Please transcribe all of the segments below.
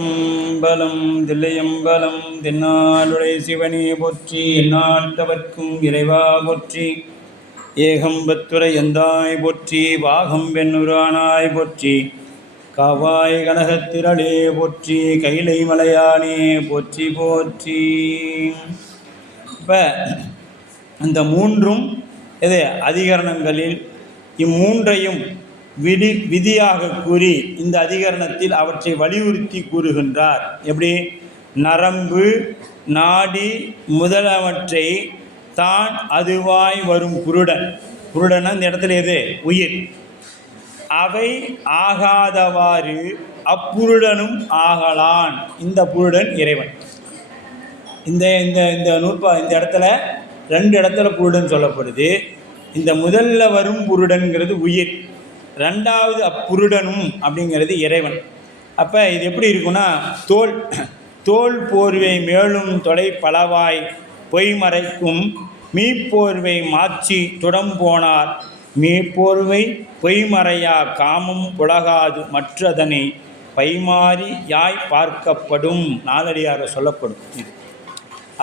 அம்பலம் தில்லையம்பலம் தென்னாடுடைய சிவனே போற்றி, எந்நாட்டவர்க்கும் இறைவா போற்றி, ஏகம்பத்துரை எந்தாய் போற்றி, வாகம் வெண்ணுரானாய் போற்றி, காவாய் கனகத்திரளே போற்றி, கைலை மலையானே போற்றி போற்றி. இப்போ இந்த மூன்றும் எது அதிகரணங்களில் இம்மூன்றையும் விதியாக கூறி இந்த அதிகரணத்தில் அவற்றை வலியுறுத்தி கூறுகின்றார். எப்படி? நரம்பு நாடி முதலவற்றை தான் அதுவாய் வரும் புருடன். புருடன் இந்த இடத்துல எது? உயிர். அவை ஆகாதவாறு அப்புருடனும் ஆகலான். இந்த புருடன் இறைவன். இந்த இந்த இந்த இந்த இடத்துல ரெண்டு இடத்துல புருடன் சொல்லப்படுது. இந்த முதல்ல வரும் புருடன்கிறது உயிர், ரெண்டாவது அப்புருடனும் அப்படிங்கிறது இறைவன். அப்போ இது எப்படி இருக்குன்னா, தோல் போர்வை மேலும் தொடை பலவாய் பொய்மறைக்கும் மீப்போர்வை மாற்றி துடம்போனார் மீப்போர்வை பொய்மறையா காமம் புலகாது மற்றதனை பைமாறி யாய் பார்க்கப்படும். நாலடியார சொல்லப்படும் இது.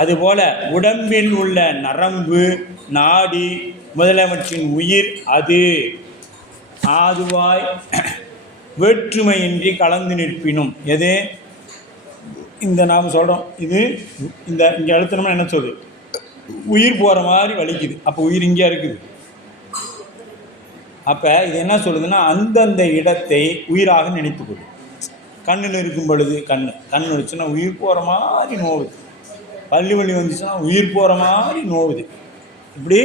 அதுபோல உடம்பில் உள்ள நரம்பு நாடி முதலவற்றின் உயிர் அது ஆதுவாய் வேற்றுமையின்றி கலந்து நிற்பினும். எது? இந்த நாம் சொல்கிறோம், இது இந்த இங்கே அழுத்தணும்னா என்ன சொல்லுது? உயிர் போகிற மாதிரி வலிக்குது. அப்போ உயிர் இங்கே இருக்குது. அப்போ இது என்ன சொல்லுதுன்னா, அந்தந்த இடத்தை உயிராக நினைத்துக்கொள்ளும். கண்ணில் இருக்கும் பொழுது கண் வச்சுன்னா உயிர் போகிற மாதிரி நோவுது, பள்ளி வலி வந்துச்சுன்னா உயிர் போகிற மாதிரி நோவுது, இப்படி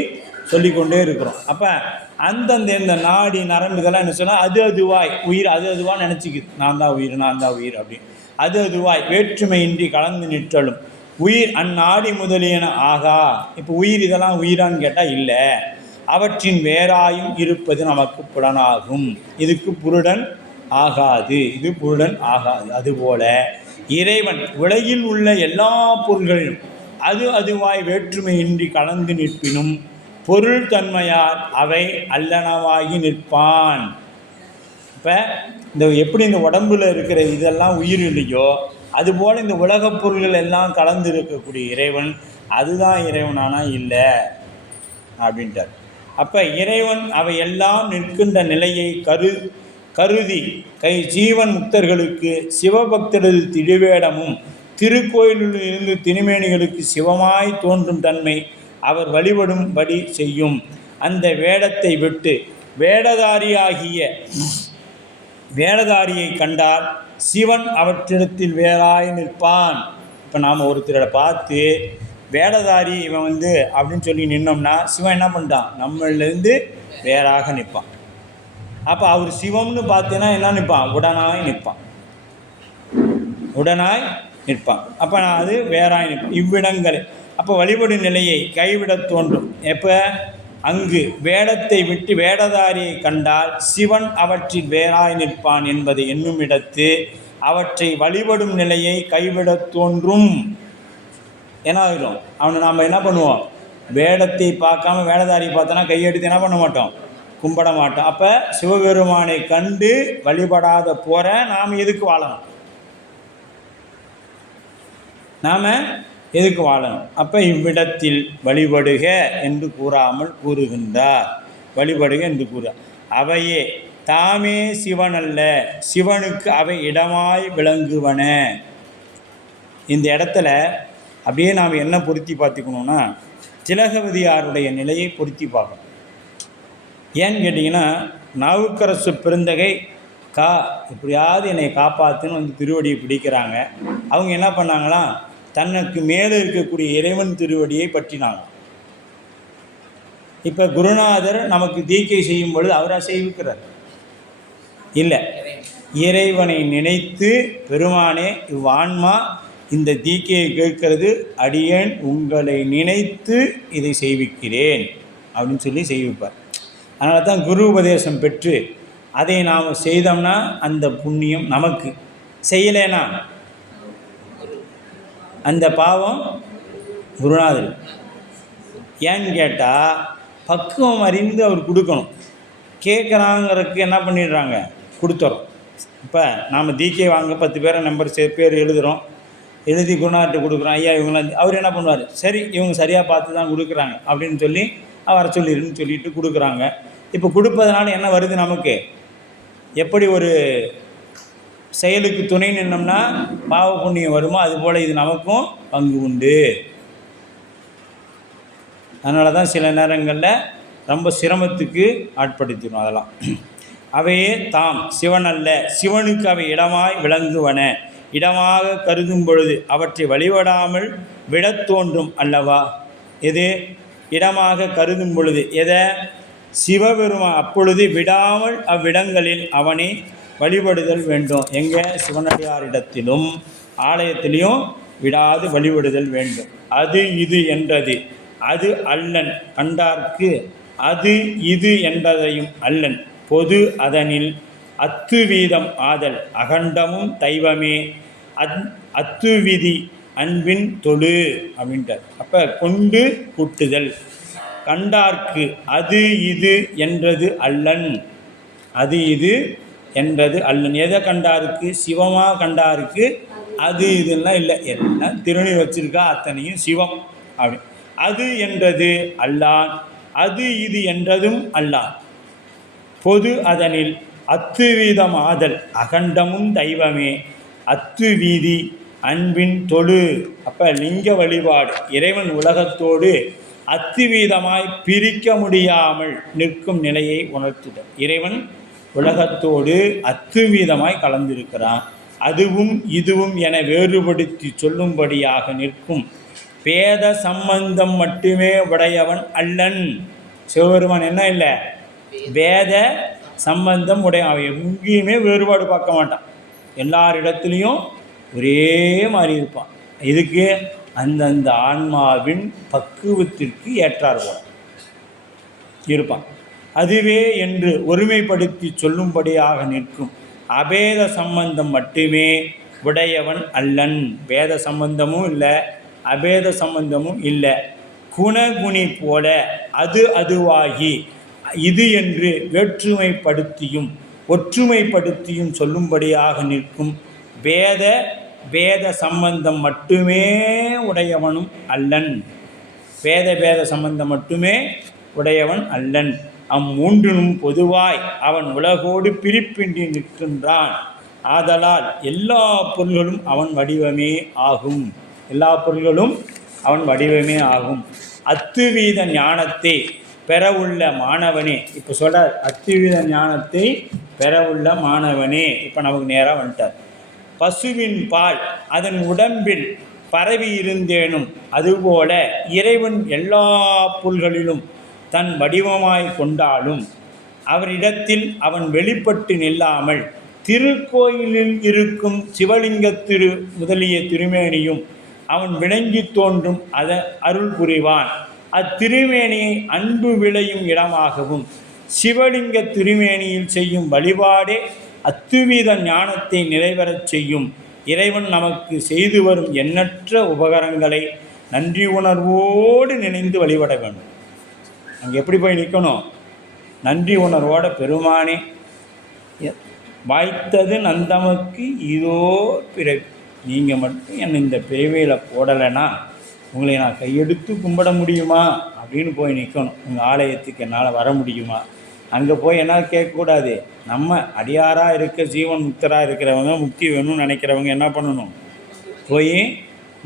சொல்லிக்கொண்டே இருக்கிறோம். அப்போ அந்தந்த இந்த நாடி நரம்பு இதெல்லாம் என்ன சொன்னால் அது அதுவாய் உயிர் அது அதுவாக நினச்சிக்குது. நான் தான் உயிர் அப்படின்னு அது அதுவாய் வேற்றுமையின்றி கலந்து நிற்றலும் உயிர் அந்நாடி முதலியன ஆகா. இப்போ உயிர் இதெல்லாம் உயிரான்னு கேட்டால் இல்லை, அவற்றின் வேறாயும் இருப்பது நமக்கு புலனாகும். இதுக்கு புருடன் ஆகாது, இது புருடன் ஆகாது. அதுபோல இறைவன் உலகில் உள்ள எல்லா பொருள்களிலும் அது அதுவாய் வேற்றுமையின்றி கலந்து நிற்பினும் பொருள் தன்மையால் அவை அல்லனவாகி நிற்பான். இப்போ இந்த எப்படி இந்த உடம்பில் இருக்கிற இதெல்லாம் உயிர் இல்லையோ, அதுபோல் இந்த உலகப் பொருள்கள் எல்லாம் கலந்து இருக்கக்கூடிய இறைவன் அதுதான் இறைவனானா இல்லை அப்படின்ட்டார். அப்போ இறைவன் அவை எல்லாம் நிற்கின்ற நிலையை கருதி ஜீவன் முக்தர்களுக்கு சிவபக்தரது திடுவேடமும் திருக்கோயிலில் இருந்து திருமேனிகளுக்கு சிவமாய் தோன்றும் தன்மை அவர் வழிபடும்படி செய்யும். அந்த வேடத்தை விட்டு வேடதாரியை கண்டால் சிவன் அவற்றிடத்தில் வேறாய் நிற்பான். இப்போ நாம் ஒருத்தரை பார்த்து வேடதாரி இவன் அப்படின்னு சொல்லி நின்னோம்னா சிவன் என்ன பண்ணிட்டான்? நம்மளிலேருந்து வேறாக நிற்பான். அப்போ அவர் சிவம்னு பார்த்தீங்கன்னா என்ன நிற்பான்? உடனாய் நிற்பான். அப்போ நான் அது வேறாய் நிற்பான். இவ்விடங்கள் அப்போ வழிபடும் நிலையை கைவிடத் தோன்றும். எப்போ? அங்கு வேடத்தை விட்டு வேடதாரியை கண்டால் சிவன் அவற்றில் வேறாய் நிற்பான் என்பதை என்னும் இடத்து அவற்றை வழிபடும் நிலையை கைவிடத் தோன்றும். என்ன ஆகிடும்? அவனை நாம் என்ன பண்ணுவோம்? வேடத்தை பார்க்காம வேடதாரியை பார்த்தோன்னா கையெடுத்து என்ன பண்ண மாட்டோம்? கும்பிட மாட்டோம். அப்போ சிவபெருமானை கண்டு வழிபடாத போகிற நாம் எதுக்கு வாழணும்? அப்போ இவ்விடத்தில் வழிபடுக என்று கூறாமல் கூறுகின்றார். வழிபடுக என்று அவையே தாமே சிவன் அல்ல, சிவனுக்கு அவை இடமாய் விளங்குவன. இந்த இடத்துல அப்படியே நாம் என்ன பொருத்தி பார்த்துக்கணுன்னா, திலகவதியாருடைய நிலையை பொருத்தி பார்க்கணும். ஏன்னு கேட்டிங்கன்னா, நாவுக்கரசு பெருந்தகை எப்படியாவது என்னை காப்பாற்றுன்னு திருவடியை பிடிக்கிறாங்க. அவங்க என்ன பண்ணாங்களாம்? தனக்கு மேலே இருக்கக்கூடிய இறைவன் திருவடியை பற்றினாங்க. இப்போ குருநாதர் நமக்கு தீக்கை செய்யும் பொழுது அவராக செய்விக்கிறார் இல்லை, இறைவனை நினைத்து பெருமானே இவ்வான்மா இந்த தீக்கையை கேட்கிறது, அடியேன் உங்களை நினைத்து இதை செய்விக்கிறேன் அப்படின்னு சொல்லி செய்விப்பார். அதனால தான் குரு உபதேசம் பெற்று அதை நாம் செய்தோம்னா அந்த புண்ணியம் நமக்கு, செய்யலைன்னா அந்த பாவம் குருநாதர். ஏன்னு கேட்டால் பக்குவம் அறிந்து அவர் கொடுக்கணும். கேட்குறாங்கிறதுக்கு என்ன பண்ணிடுறாங்க? கொடுத்துறோம். இப்போ நாம் தீக்கை வாங்க 10 பேரை நம்பர் பேர் எழுதுகிறோம், எழுதி குருநாட்டு கொடுக்குறோம். ஐயா இவங்களாம் அவர் என்ன பண்ணுவார், சரி இவங்க சரியாக பார்த்து தான் கொடுக்குறாங்க அப்படின்னு சொல்லி வர சொல்லிடுன்னு சொல்லிட்டு கொடுக்குறாங்க. இப்போ கொடுப்பதனால என்ன வருது நமக்கு, எப்படி ஒரு செயலுக்கு துணை நின்னோம்னா பாவ புண்ணியம் வருமோ அதுபோல் இது நமக்கும் பங்கு உண்டு. அதனால தான் சில நேரங்களில் ரொம்ப சிரமத்துக்கு ஆட்படுத்திடும். அதெல்லாம் அவையே தாம் சிவன் அல்ல, சிவனுக்கு அவை இடமாய் விளங்குவன. இடமாக கருதும் பொழுது அவற்றை வழிபடாமல் விடத் தோன்றும் அல்லவா. எது இடமாக கருதும் பொழுது எதை, சிவபெருமான். அப்பொழுது விடாமல் அவ்விடங்களில் அவனை வழிபடுதல் வேண்டும். எங்கே, சிவனடியாரிடத்திலும் ஆலயத்திலையும் விடாது வழிபடுதல் வேண்டும். அது இது என்றது அது அல்லன் கண்டார்க்கு, அது இது என்பதையும் அல்லன் பொது அதனில் அத்துவீதம் ஆதல் அகண்டமும் தெய்வமே அத்துவிதி அன்பின் தொழு அப்படின்ட்டார். அப்போ கொண்டு கூட்டுதல். கண்டார்க்கு அது இது என்றது அல்லன், அது இது என்றது அல்லன். எதை கண்டாருக்கு, சிவமாக கண்டாருக்கு. அது இதெல்லாம் இல்லை, எல்லாம் திருநீர் வச்சிருக்கா, அத்தனையும் சிவம் அப்படி. அது என்றது அல்லான், அது இது என்றதும் அல்லான் பொது அதனில் அத்துவீதம் ஆதல் அகண்டமும் தெய்வமே அத்துவீதி அன்பின் தொழு. அப்போ லிங்க வழிபாடு இறைவன் உலகத்தோடு அத்துவீதமாய் பிரிக்க முடியாமல் நிற்கும் நிலையை உணர்த்துதல். இறைவன் உலகத்தோடு அத்துவீதமாய் கலந்திருக்கிறான். அதுவும் இதுவும் என வேறுபடுத்தி சொல்லும்படியாக நிற்கும் பேத சம்பந்தம் மட்டுமே உடையவன் அல்லன். சிவபெருமான் என்ன இல்லை, வேத சம்பந்தம் உடைய. அவன் எங்கேயுமே வேறுபாடு பார்க்க மாட்டான், எல்லாரிடத்துலையும் ஒரே மாதிரி இருப்பான். இதுக்கு அந்தந்த ஆன்மாவின் பக்குவத்திற்கு ஏற்றார்போல் இருப்பான். அதுவே என்று ஒருமைப்படுத்தி சொல்லும்படியாக நிற்கும் அபேத சம்பந்தம் மட்டுமே உடையவன் அல்லன். வேத சம்பந்தமும் இல்லை, அபேத சம்பந்தமும் இல்லை. குணகுணி போல அது அதுவாகி இது என்று வேற்றுமைப்படுத்தியும் ஒற்றுமைப்படுத்தியும் சொல்லும்படியாக நிற்கும் வேத சம்பந்தம் மட்டுமே உடையவனும் அல்லன். வேத சம்பந்தம் மட்டுமே உடையவன் அல்லன். அம்மூன்றினும் பொதுவாய் அவன் உலகோடு பிரிப்பின்றி நிற்கின்றான். ஆதலால் எல்லா பொருள்களும் அவன் வடிவமே ஆகும். எல்லா பொருள்களும் அவன் வடிவமே ஆகும். அத்துவீத ஞானத்தை பெறவுள்ள மாணவனே, இப்போ சொல்கிறார் அத்துவீத ஞானத்தை பெறவுள்ள மாணவனே. இப்போ நமக்கு நேராக வந்துட்டார். பசுவின் பால் அதன் உடம்பில் பரவி இருந்தேனும் அதுபோல இறைவன் எல்லா பொருள்களிலும் தன் வடிவமாய் கொண்டாலும் அவரிடத்தில் அவன் வெளிப்பட்டு நில்லாமல் திருக்கோயிலில் இருக்கும் சிவலிங்க முதலிய திருமேனியும் அவன் விளங்கி தோன்றும் அருள் புரிவான். அத்திருமேனியை அன்பு விளையும் இடமாகவும் சிவலிங்க திருமேனியில் செய்யும் வழிபாடே அத்துவீத ஞானத்தை நிறைவேறச் செய்யும். இறைவன் நமக்கு செய்து வரும் எண்ணற்ற உபகாரங்களை நன்றி உணர்வோடு நினைந்து வழிபட வேண்டும். அங்கே எப்படி போய் நிற்கணும், நன்றி உணர்வோட பெருமானே வாய்த்தது நந்தமக்கு இதோ பிறவி, நீங்கள் மட்டும் என்னை இந்த பிறவியில் போடலைன்னா உங்களை நான் கையெடுத்து கும்பிட முடியுமா அப்படின்னு போய் நிற்கணும். உங்கள் ஆலயத்துக்கு என்னால் வர முடியுமா? அங்கே போய் என்ன கேட்கக்கூடாது. நம்ம அடியாராக இருக்க ஜீவன் முக்தராக இருக்கிறவங்க, முக்தி வேணும்னு நினைக்கிறவங்க என்ன பண்ணணும், போய்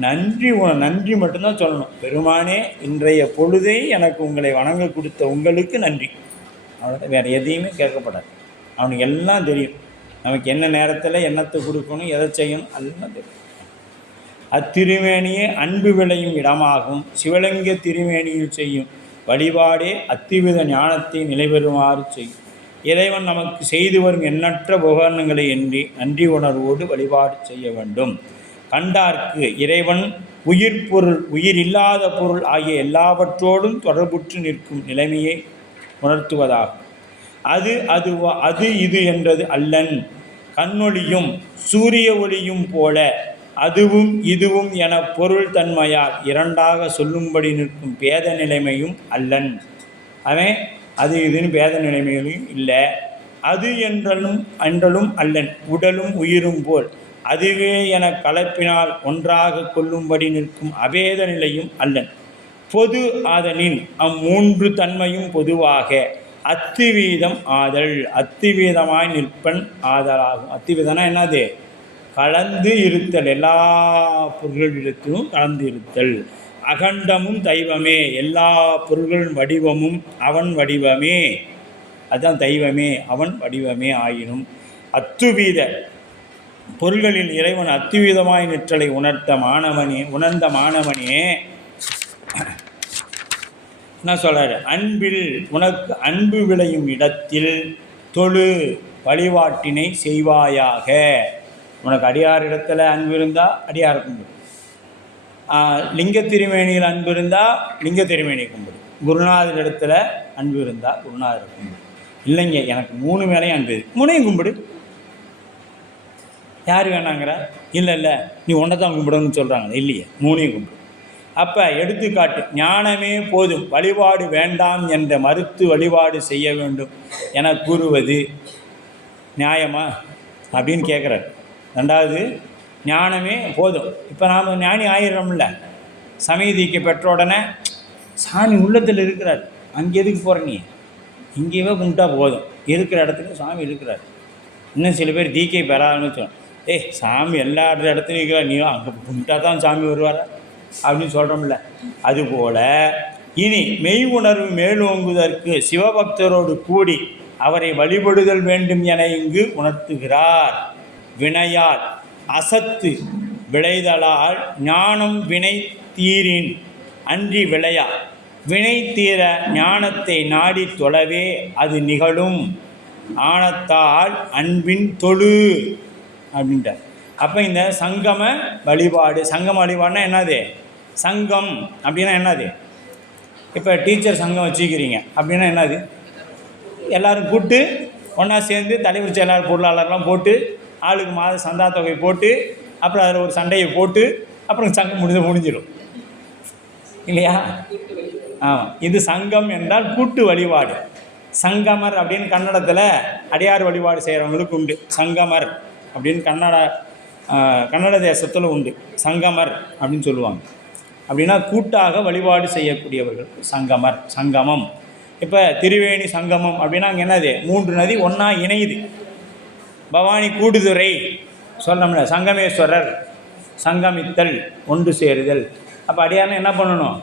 நன்றி மட்டும்தான் சொல்லணும். பெருமானே இன்றைய பொழுதை எனக்கு உங்களை வணங்க கொடுத்த உங்களுக்கு நன்றி. அவ்வளோதான், வேறு எதையுமே கேட்கப்படாது. அவனுக்கு எல்லாம் தெரியும். நமக்கு என்ன நேரத்தில் என்னத்தை கொடுக்கணும், எதை செய்யணும், எல்லாம் தெரியும். அத்திருமேனியே அன்பு விளையும் இடமாகும் சிவலிங்க திருமேனியில் செய்யும் வழிபாடே அத்திவித ஞானத்தை நிலைபெறுமாறு செய்யும். இறைவன் நமக்கு செய்து வரும் எண்ணற்ற உபகரணங்களை எண்ணி நன்றி உணர்வோடு வழிபாடு செய்ய வேண்டும். கண்டார்க்கு இறைவன் உயிர் பொருள் உயிர் இல்லாத பொருள் ஆகிய எல்லாவற்றோடும் தொடர்புற்று நிற்கும் நிலைமையை உணர்த்துவதாகும். அது இது என்றது அல்லன். கண்ணொளியும் சூரிய ஒளியும் போல அதுவும் இதுவும் என பொருள் தன்மையால் இரண்டாக சொல்லும்படி நிற்கும் பேத நிலைமையும் அல்லன். அவன் அது இதுன்னு பேத நிலைமைகளையும் இல்லை. அது என்றலும் அல்லன் உடலும் உயிரும் போல் அதுவே என கலப்பினால் ஒன்றாக கொள்ளும்படி நிற்கும் அபேத நிலையும் அல்லன். பொது ஆதலின் அம்மூன்று தன்மையும் பொதுவாக அத்துவீதம் ஆதல் அத்துவீதமாய் நிற்பன் ஆதலாகும். அத்துவீதம்னா என்னது? கலந்து இருத்தல், எல்லா பொருள்களிடத்திலும் கலந்து இருத்தல். அகண்டமும் தெய்வமே, எல்லா பொருள்களின் வடிவமும் அவன் வடிவமே, அதுதான் தெய்வமே, அவன் வடிவமே ஆயினும் அத்துவீத பொருள்களில் இறைவன் அத்துவீதமாய் நிற்றலை உணர்ந்த மாணவனே என்ன சொல்கிறார்? அன்பில் உனக்கு அன்பு விளையும் இடத்தில் தொழு வழிபாட்டினை செய்வாயாக. உனக்கு அடியார் இடத்துல அன்பு இருந்தால் அடியார் கும்பிடு, லிங்க திருமேனியில் அன்பு இருந்தால் லிங்க திருமேனி கும்பிடு, குருநாதர் இடத்துல அன்பு இருந்தால் குருநாதர் கும்பிடு. இல்லைங்க எனக்கு 3 வேலையும் அன்பு, 3ஐயும் கும்பிடு. யார் வேணாங்கிற? இல்லை நீ ஒன்றை தான் கும்பிடணும்னு சொல்கிறாங்க. இல்லையே, 3ஐயும் கும்பிடு. அப்போ எடுத்துக்காட்டு, ஞானமே போதும் வழிபாடு வேண்டாம் என்ற மறுத்து வழிபாடு செய்ய வேண்டும் என கூறுவது நியாயமா அப்படின்னு கேட்குறார். 2வது, ஞானமே போதும். இப்போ நாம் ஞானி ஆயிடுறோம்ல, சமீதிக்கு பெற்ற உடனே சாமி உள்ளத்தில் இருக்கிறார், அங்கே எதுக்கு போகிற நீ? இங்கேயே கும்பிட்டா போதும், இருக்கிற இடத்துக்கு சாமி இருக்கிறார். இன்னும் சில பேர் தீக்கை பெறாதுன்னு சொல்லணும். சாமி எல்லா இடத்துலையும் இருக்கிறார், நீ அங்கே கும்பிட்டா தான் சாமி வருவார் அப்படின்னு சொல்கிறோம்ல. அதுபோல் இனி மெய் உணர்வு மேலோங்குவதற்கு சிவபக்தரோடு கூடி அவரை வழிபடுதல் வேண்டும் என இங்கு உணர்த்துகிறார். வினையால் அசத்து விளைதலால் ஞானம் வினை தீரின் அன்றி விளையா. வினை தீர ஞானத்தை நாடி தொழவே அது நிகழும். ஆனத்தால் அன்பின் தொழு அப்படின்ட்டார். அப்போ இந்த சங்கம வழிபாடு, சங்கம வழிபாடுனா என்னது? சங்கம் அப்படின்னா என்னது? இப்போ டீச்சர் சங்கம் வச்சுக்கிறீங்க அப்படின்னா என்னது? எல்லோரும் கூப்பிட்டு ஒன்றா சேர்ந்து தலைவர் செயலாளர் பொருளாளர்லாம் போட்டு ஆளுக்கு மாத சந்தா தொகை போட்டு அப்புறம் அதில் ஒரு சண்டையை போட்டு அப்புறம் சங்கம் முடிஞ்சிடும் இல்லையா? ஆமாம், இது சங்கம் என்றால் கூட்டு வழிபாடு. சங்கமர் அப்படின்னு கன்னடத்தில் அடியார் வழிபாடு செய்கிறவங்களுக்கு உண்டு. சங்கமர் அப்படின்னு கன்னட தேசத்தில் உண்டு. சங்கமர் அப்படின்னு சொல்லுவாங்க. அப்படின்னா கூட்டாக வழிபாடு செய்யக்கூடியவர்கள் சங்கமர், சங்கமம். இப்போ திருவேணி சங்கமம் அப்படின்னா அங்கே என்னது? 3 நதி ஒன்றா இணையுது. பவானி கூடுதுறை சொல்லணும்ல, சங்கமேஸ்வரர், சங்கமித்தல், ஒன்று சேருதல். அப்போ அடியார்னு என்ன பண்ணணும்?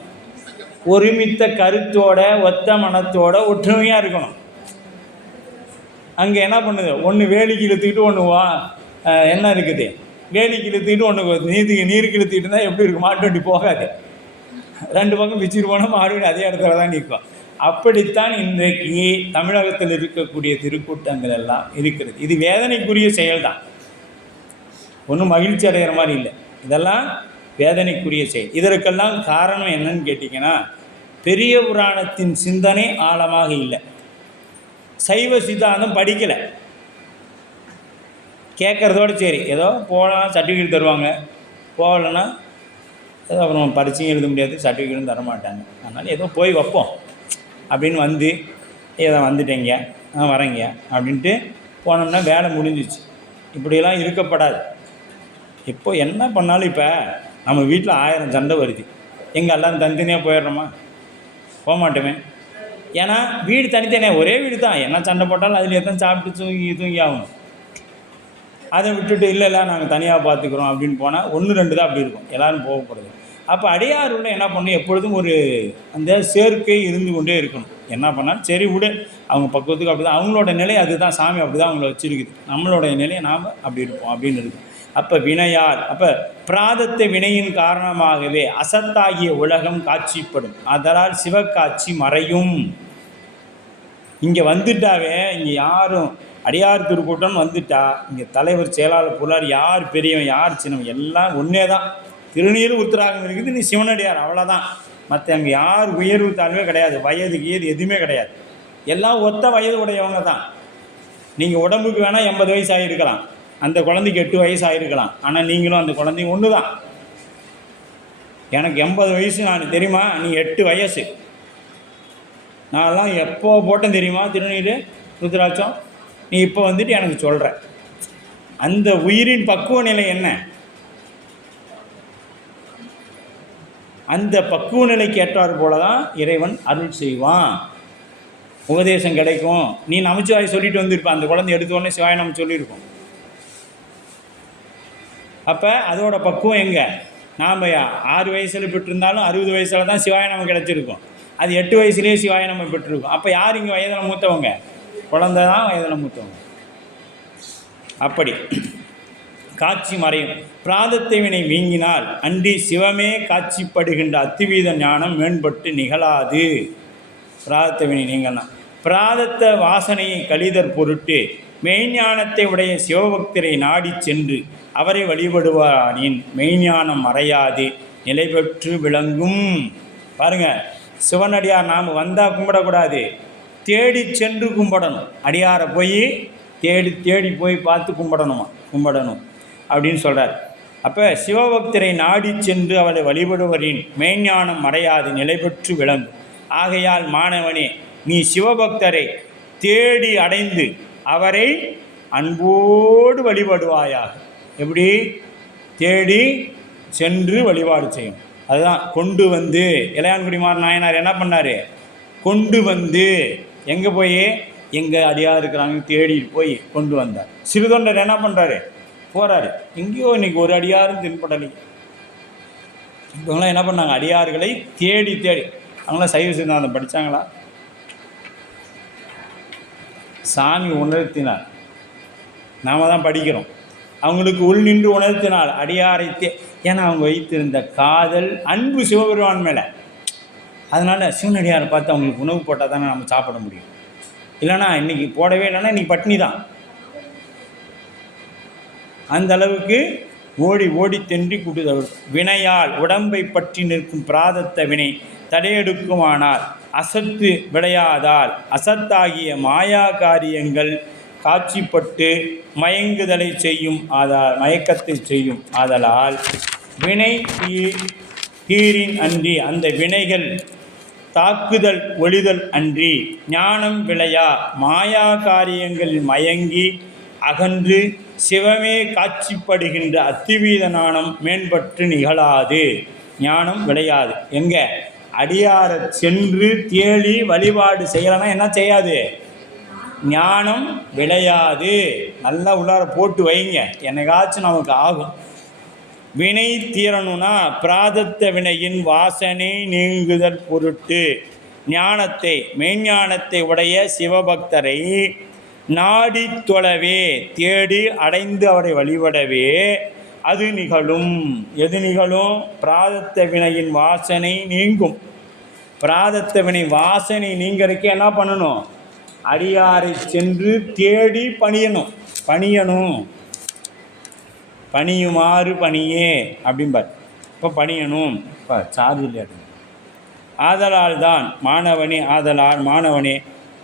ஒருமித்த கருத்தோட ஒத்த மனத்தோட ஒற்றுமையாக இருக்கணும். அங்கே என்ன பண்ணுது? ஒன்று வேலிக்கு இழுத்துக்கிட்டு ஒன்று என்ன இருக்குது? வேலிக்கு இழுத்துக்கிட்டு ஒன்று நீருக்கு இழுத்துக்கிட்டு இருந்தால் எப்படி இருக்கும்? மாட்டு வண்டி போகாது. 2 பக்கம் பிச்சுட்டு போனால் மாடு அதே இடத்துல தான் நிற்கும். அப்படித்தான் இன்றைக்கு தமிழகத்தில் இருக்கக்கூடிய திருக்கூட்டங்கள் எல்லாம் இருக்கிறது. இது வேதனைக்குரிய செயல்தான், ஒன்றும் மகிழ்ச்சி அடைகிற மாதிரி இல்லை. இதெல்லாம் வேதனைக்குரிய செயல். இதற்கெல்லாம் காரணம் என்னன்னு கேட்டிங்கன்னா, பெரிய புராணத்தின் சிந்தனை ஆழமாக இல்லை. சைவ சித்தாந்தம் படிக்கலை. கேட்குறதோடு சரி, ஏதோ போகலாம், சர்டிஃபிகேட் தருவாங்க, போகலைன்னா ஏதோ அப்புறம் பரீட்சையும் எழுத முடியாது, சர்டிஃபிகேட்டும் தரமாட்டாங்க. அதனால் ஏதோ போய் வைப்போம் அப்படின்னு வந்து ஏதோ வந்துட்டேங்க வரேங்க அப்படின்ட்டு போனோம்னா வேலை முடிஞ்சிச்சு. இப்படியெல்லாம் இருக்கப்படாது. இப்போ என்ன பண்ணாலும் இப்போ நம்ம வீட்டில் 1000 சண்டை வருது. எங்கள் எல்லாம் தனித்தனியாக போயிடுறோமா? போக மாட்டோமே. ஏன்னா வீடு தனித்தனியாக, ஒரே வீடு தான், என்ன சண்டை போட்டாலும் அதில் எத்தனை சாப்பிட்டு தூங்கி ஆகணும். அதை விட்டுட்டு இல்லை நாங்கள் தனியாக பார்த்துக்குறோம் அப்படின்னு போனால் 1-2 தான் அப்படி இருக்கும், எல்லோரும் போகப்படுது. அப்போ அடியாருள்ள என்ன பண்ணணும்? எப்பொழுதும் ஒரு அந்த சேர்க்கை இருந்து கொண்டே இருக்கணும். என்ன பண்ணாலும் சரி விடு, அவங்க பக்குவத்துக்கு அப்படி தான், அவங்களோட நிலை அதுதான், சாமி அப்படி தான் அவங்கள வச்சுருக்குது, நம்மளோட நிலையை நாம் அப்படி இருப்போம் அப்படின்னு இருக்குது. அப்போ வினையால், அப்போ பிராதத்த வினையின் காரணமாகவே அசத்தாகிய உலகம் காட்சிப்படும். அதனால் சிவக்காட்சி மறையும். இங்கே வந்துட்டாவே, இங்கே யாரும் அடியார் திருக்கூட்டம் வந்துட்டா, இங்கே தலைவர் செயலாளர் பொருளார் யார் பெரியவன் யார் சின்னவன் எல்லாம் ஒன்றே தான். திருநீர் உத்தராகம் இருக்குது, நீ சிவனடியார், அவ்வளோதான். மற்ற அங்கே யார் உயர்வு தாழ்வே கிடையாது, வயது கீது எதுவுமே கிடையாது. எல்லாம் ஒத்த வயது உடையவங்க தான். நீங்கள் உடம்புக்கு வேணால் 80 வயசு ஆகிருக்கலாம், அந்த குழந்தைக்கு 8 வயசு ஆகிருக்கலாம். ஆனால் நீங்களும் அந்த குழந்தைங்க ஒன்று தான். எனக்கு 80 வயசு நான் தெரியுமா, நீ 8 வயசு. நான்லாம் எப்போ போட்டேன் தெரியுமா திருநீர் ருத்ராட்சம்? நீ இப்போ வந்துட்டு எனக்கு சொல்கிற. அந்த உயிரின் பக்குவ நிலை என்ன? அந்த பக்குவ நிலைக்கு ஏற்றார் போல தான் இறைவன் அருள் செய்வான், உபதேசம் கிடைக்கும். நீ நமச்சிவாய் சொல்லிட்டு வந்திருப்ப, அந்த குழந்தை எடுத்தோடனே சிவாய் நம்ம சொல்லியிருக்கோம். அப்போ அதோட பக்குவம் எங்கே? நாம் 6 வயசில் பெற்றிருந்தாலும் 60 வயசில் தான் சிவாய நம்ம கிடச்சிருக்கோம். அது 8 வயசுலேயே சிவாய நம்ம பெற்றிருக்கோம். அப்போ யார் இங்கே வயதில் மூத்தவங்க? குழந்தை தான் வயதில் மூத்தவங்க. அப்படி காட்சி மறையும். பிராதத்தை வினை வீங்கினால் அன்றி சிவமே காட்சிப்படுகின்ற அத்துவீத ஞானம் மேம்பட்டு நிகழாது. பிராதத்தை வினை நீங்கன்னா பிராதத்த வாசனையை கழிதற் பொருட்டு மெய்ஞானத்தை உடைய சிவபக்தரை நாடி சென்று அவரை வழிபடுவாரின் மெய்ஞானம் மறையாது நிலை பெற்று விளங்கும். பாருங்கள், சிவனடியார் நாம் வந்தால் கும்பிடக்கூடாது, தேடி சென்று கும்பிடணும். அடியாரை போய் தேடி தேடி போய் பார்த்து கும்பிடணும் அப்படின்னு சொல்கிறார். அப்போ சிவபக்தரை நாடி சென்று அவரை வழிபடுவரின் மெய்ஞானம் மறையாது நிலை பெற்று விளங்கும். ஆகையால் மாணவனே, நீ சிவபக்தரை தேடி அடைந்து அவரை அன்போடு வழிபடுவாயாக. எப்படி? தேடி சென்று வழிபாடு செய்யும். அதுதான் கொண்டு வந்து இளையான்குடிமார் நாயனார் என்ன பண்ணார்? கொண்டு வந்து எங்கே போய் எங்கள் அடியார் இருக்கிறாங்க தேடி போய் கொண்டு வந்தார். சிறுதொண்டர் என்ன பண்ணுறாரு? போகிறாரு. எங்கேயோ இன்றைக்கி ஒரு அடியாரும் தென்படலை. இவங்களாம் என்ன பண்ணாங்க? அடியார்களை தேடி தேடி. அவங்களாம் சைவ சித்தாந்தம் படித்தாங்களா? சாமி உணர்த்தினார், நாம் தான் படிக்கிறோம். அவங்களுக்கு உள் நின்று உணர்த்தினால் அடியாரை ஏன்னா அவங்க வைத்திருந்த காதல் அன்பு சிவபெருமான் மேலே. அதனால் சிவனடியாரை பார்த்து அவங்களுக்கு உணவு போட்டால் தானே நம்ம சாப்பிட முடியும். இல்லைனா இன்றைக்கி போடவே இல்லைன்னா நீ பட்னி தான். அந்த அளவுக்கு ஓடி ஓடி தென்றி கூட்டுதவர். வினையால் உடம்பை பற்றி நிற்கும் பிராதத்த வினை தடையெடுக்குமானால் அசத்து விளையாதால் அசத்தாகிய மாயா காரியங்கள் காட்சிப்பட்டு மயங்குதலை செய்யும். மயக்கத்தை செய்யும். ஆதலால் வினை தீரின் அன்றி அந்த வினைகள் தாக்குதல் ஒளிதல் அன்றி ஞானம் விளையா மாயா காரியங்களில் மயங்கி அகன்று சிவமே காட்சிப்படுகின்ற அத்துவீத ஞானம் மேம்பட்டு நிகழாது. ஞானம் விளையாது. எங்கே? அடியாரை சென்று தேடி வழிபாடு செய்யலைன்னா என்ன செய்யாது? ஞானம் விளையாது. நல்லா உள்ளார போட்டு வைங்க, என்னைக்காச்சும் நமக்கு ஆகும். வினை தீரணும்னா பிராதத்த வினையின் வாசனை நீங்குதல் பொருட்டு ஞானத்தை மெய்ஞானத்தை உடைய சிவபக்தரை நாடி தொழவே தேடி அடைந்து அவரை வழிபடவே அது நிகழும். எது நிகழும்? பிராதத்த வினையின் வாசனை நீங்கும். பிராதத்த வினை வாசனை நீங்கிறதுக்கு என்ன பண்ணணும்? அடியாரை சென்று தேடி பணியணும். பணியுமாறு பணியே அப்படிம்பார். இப்போ பணியணும். இப்போ சார்ஜ் இல்லையா? ஆதலால் மாணவனே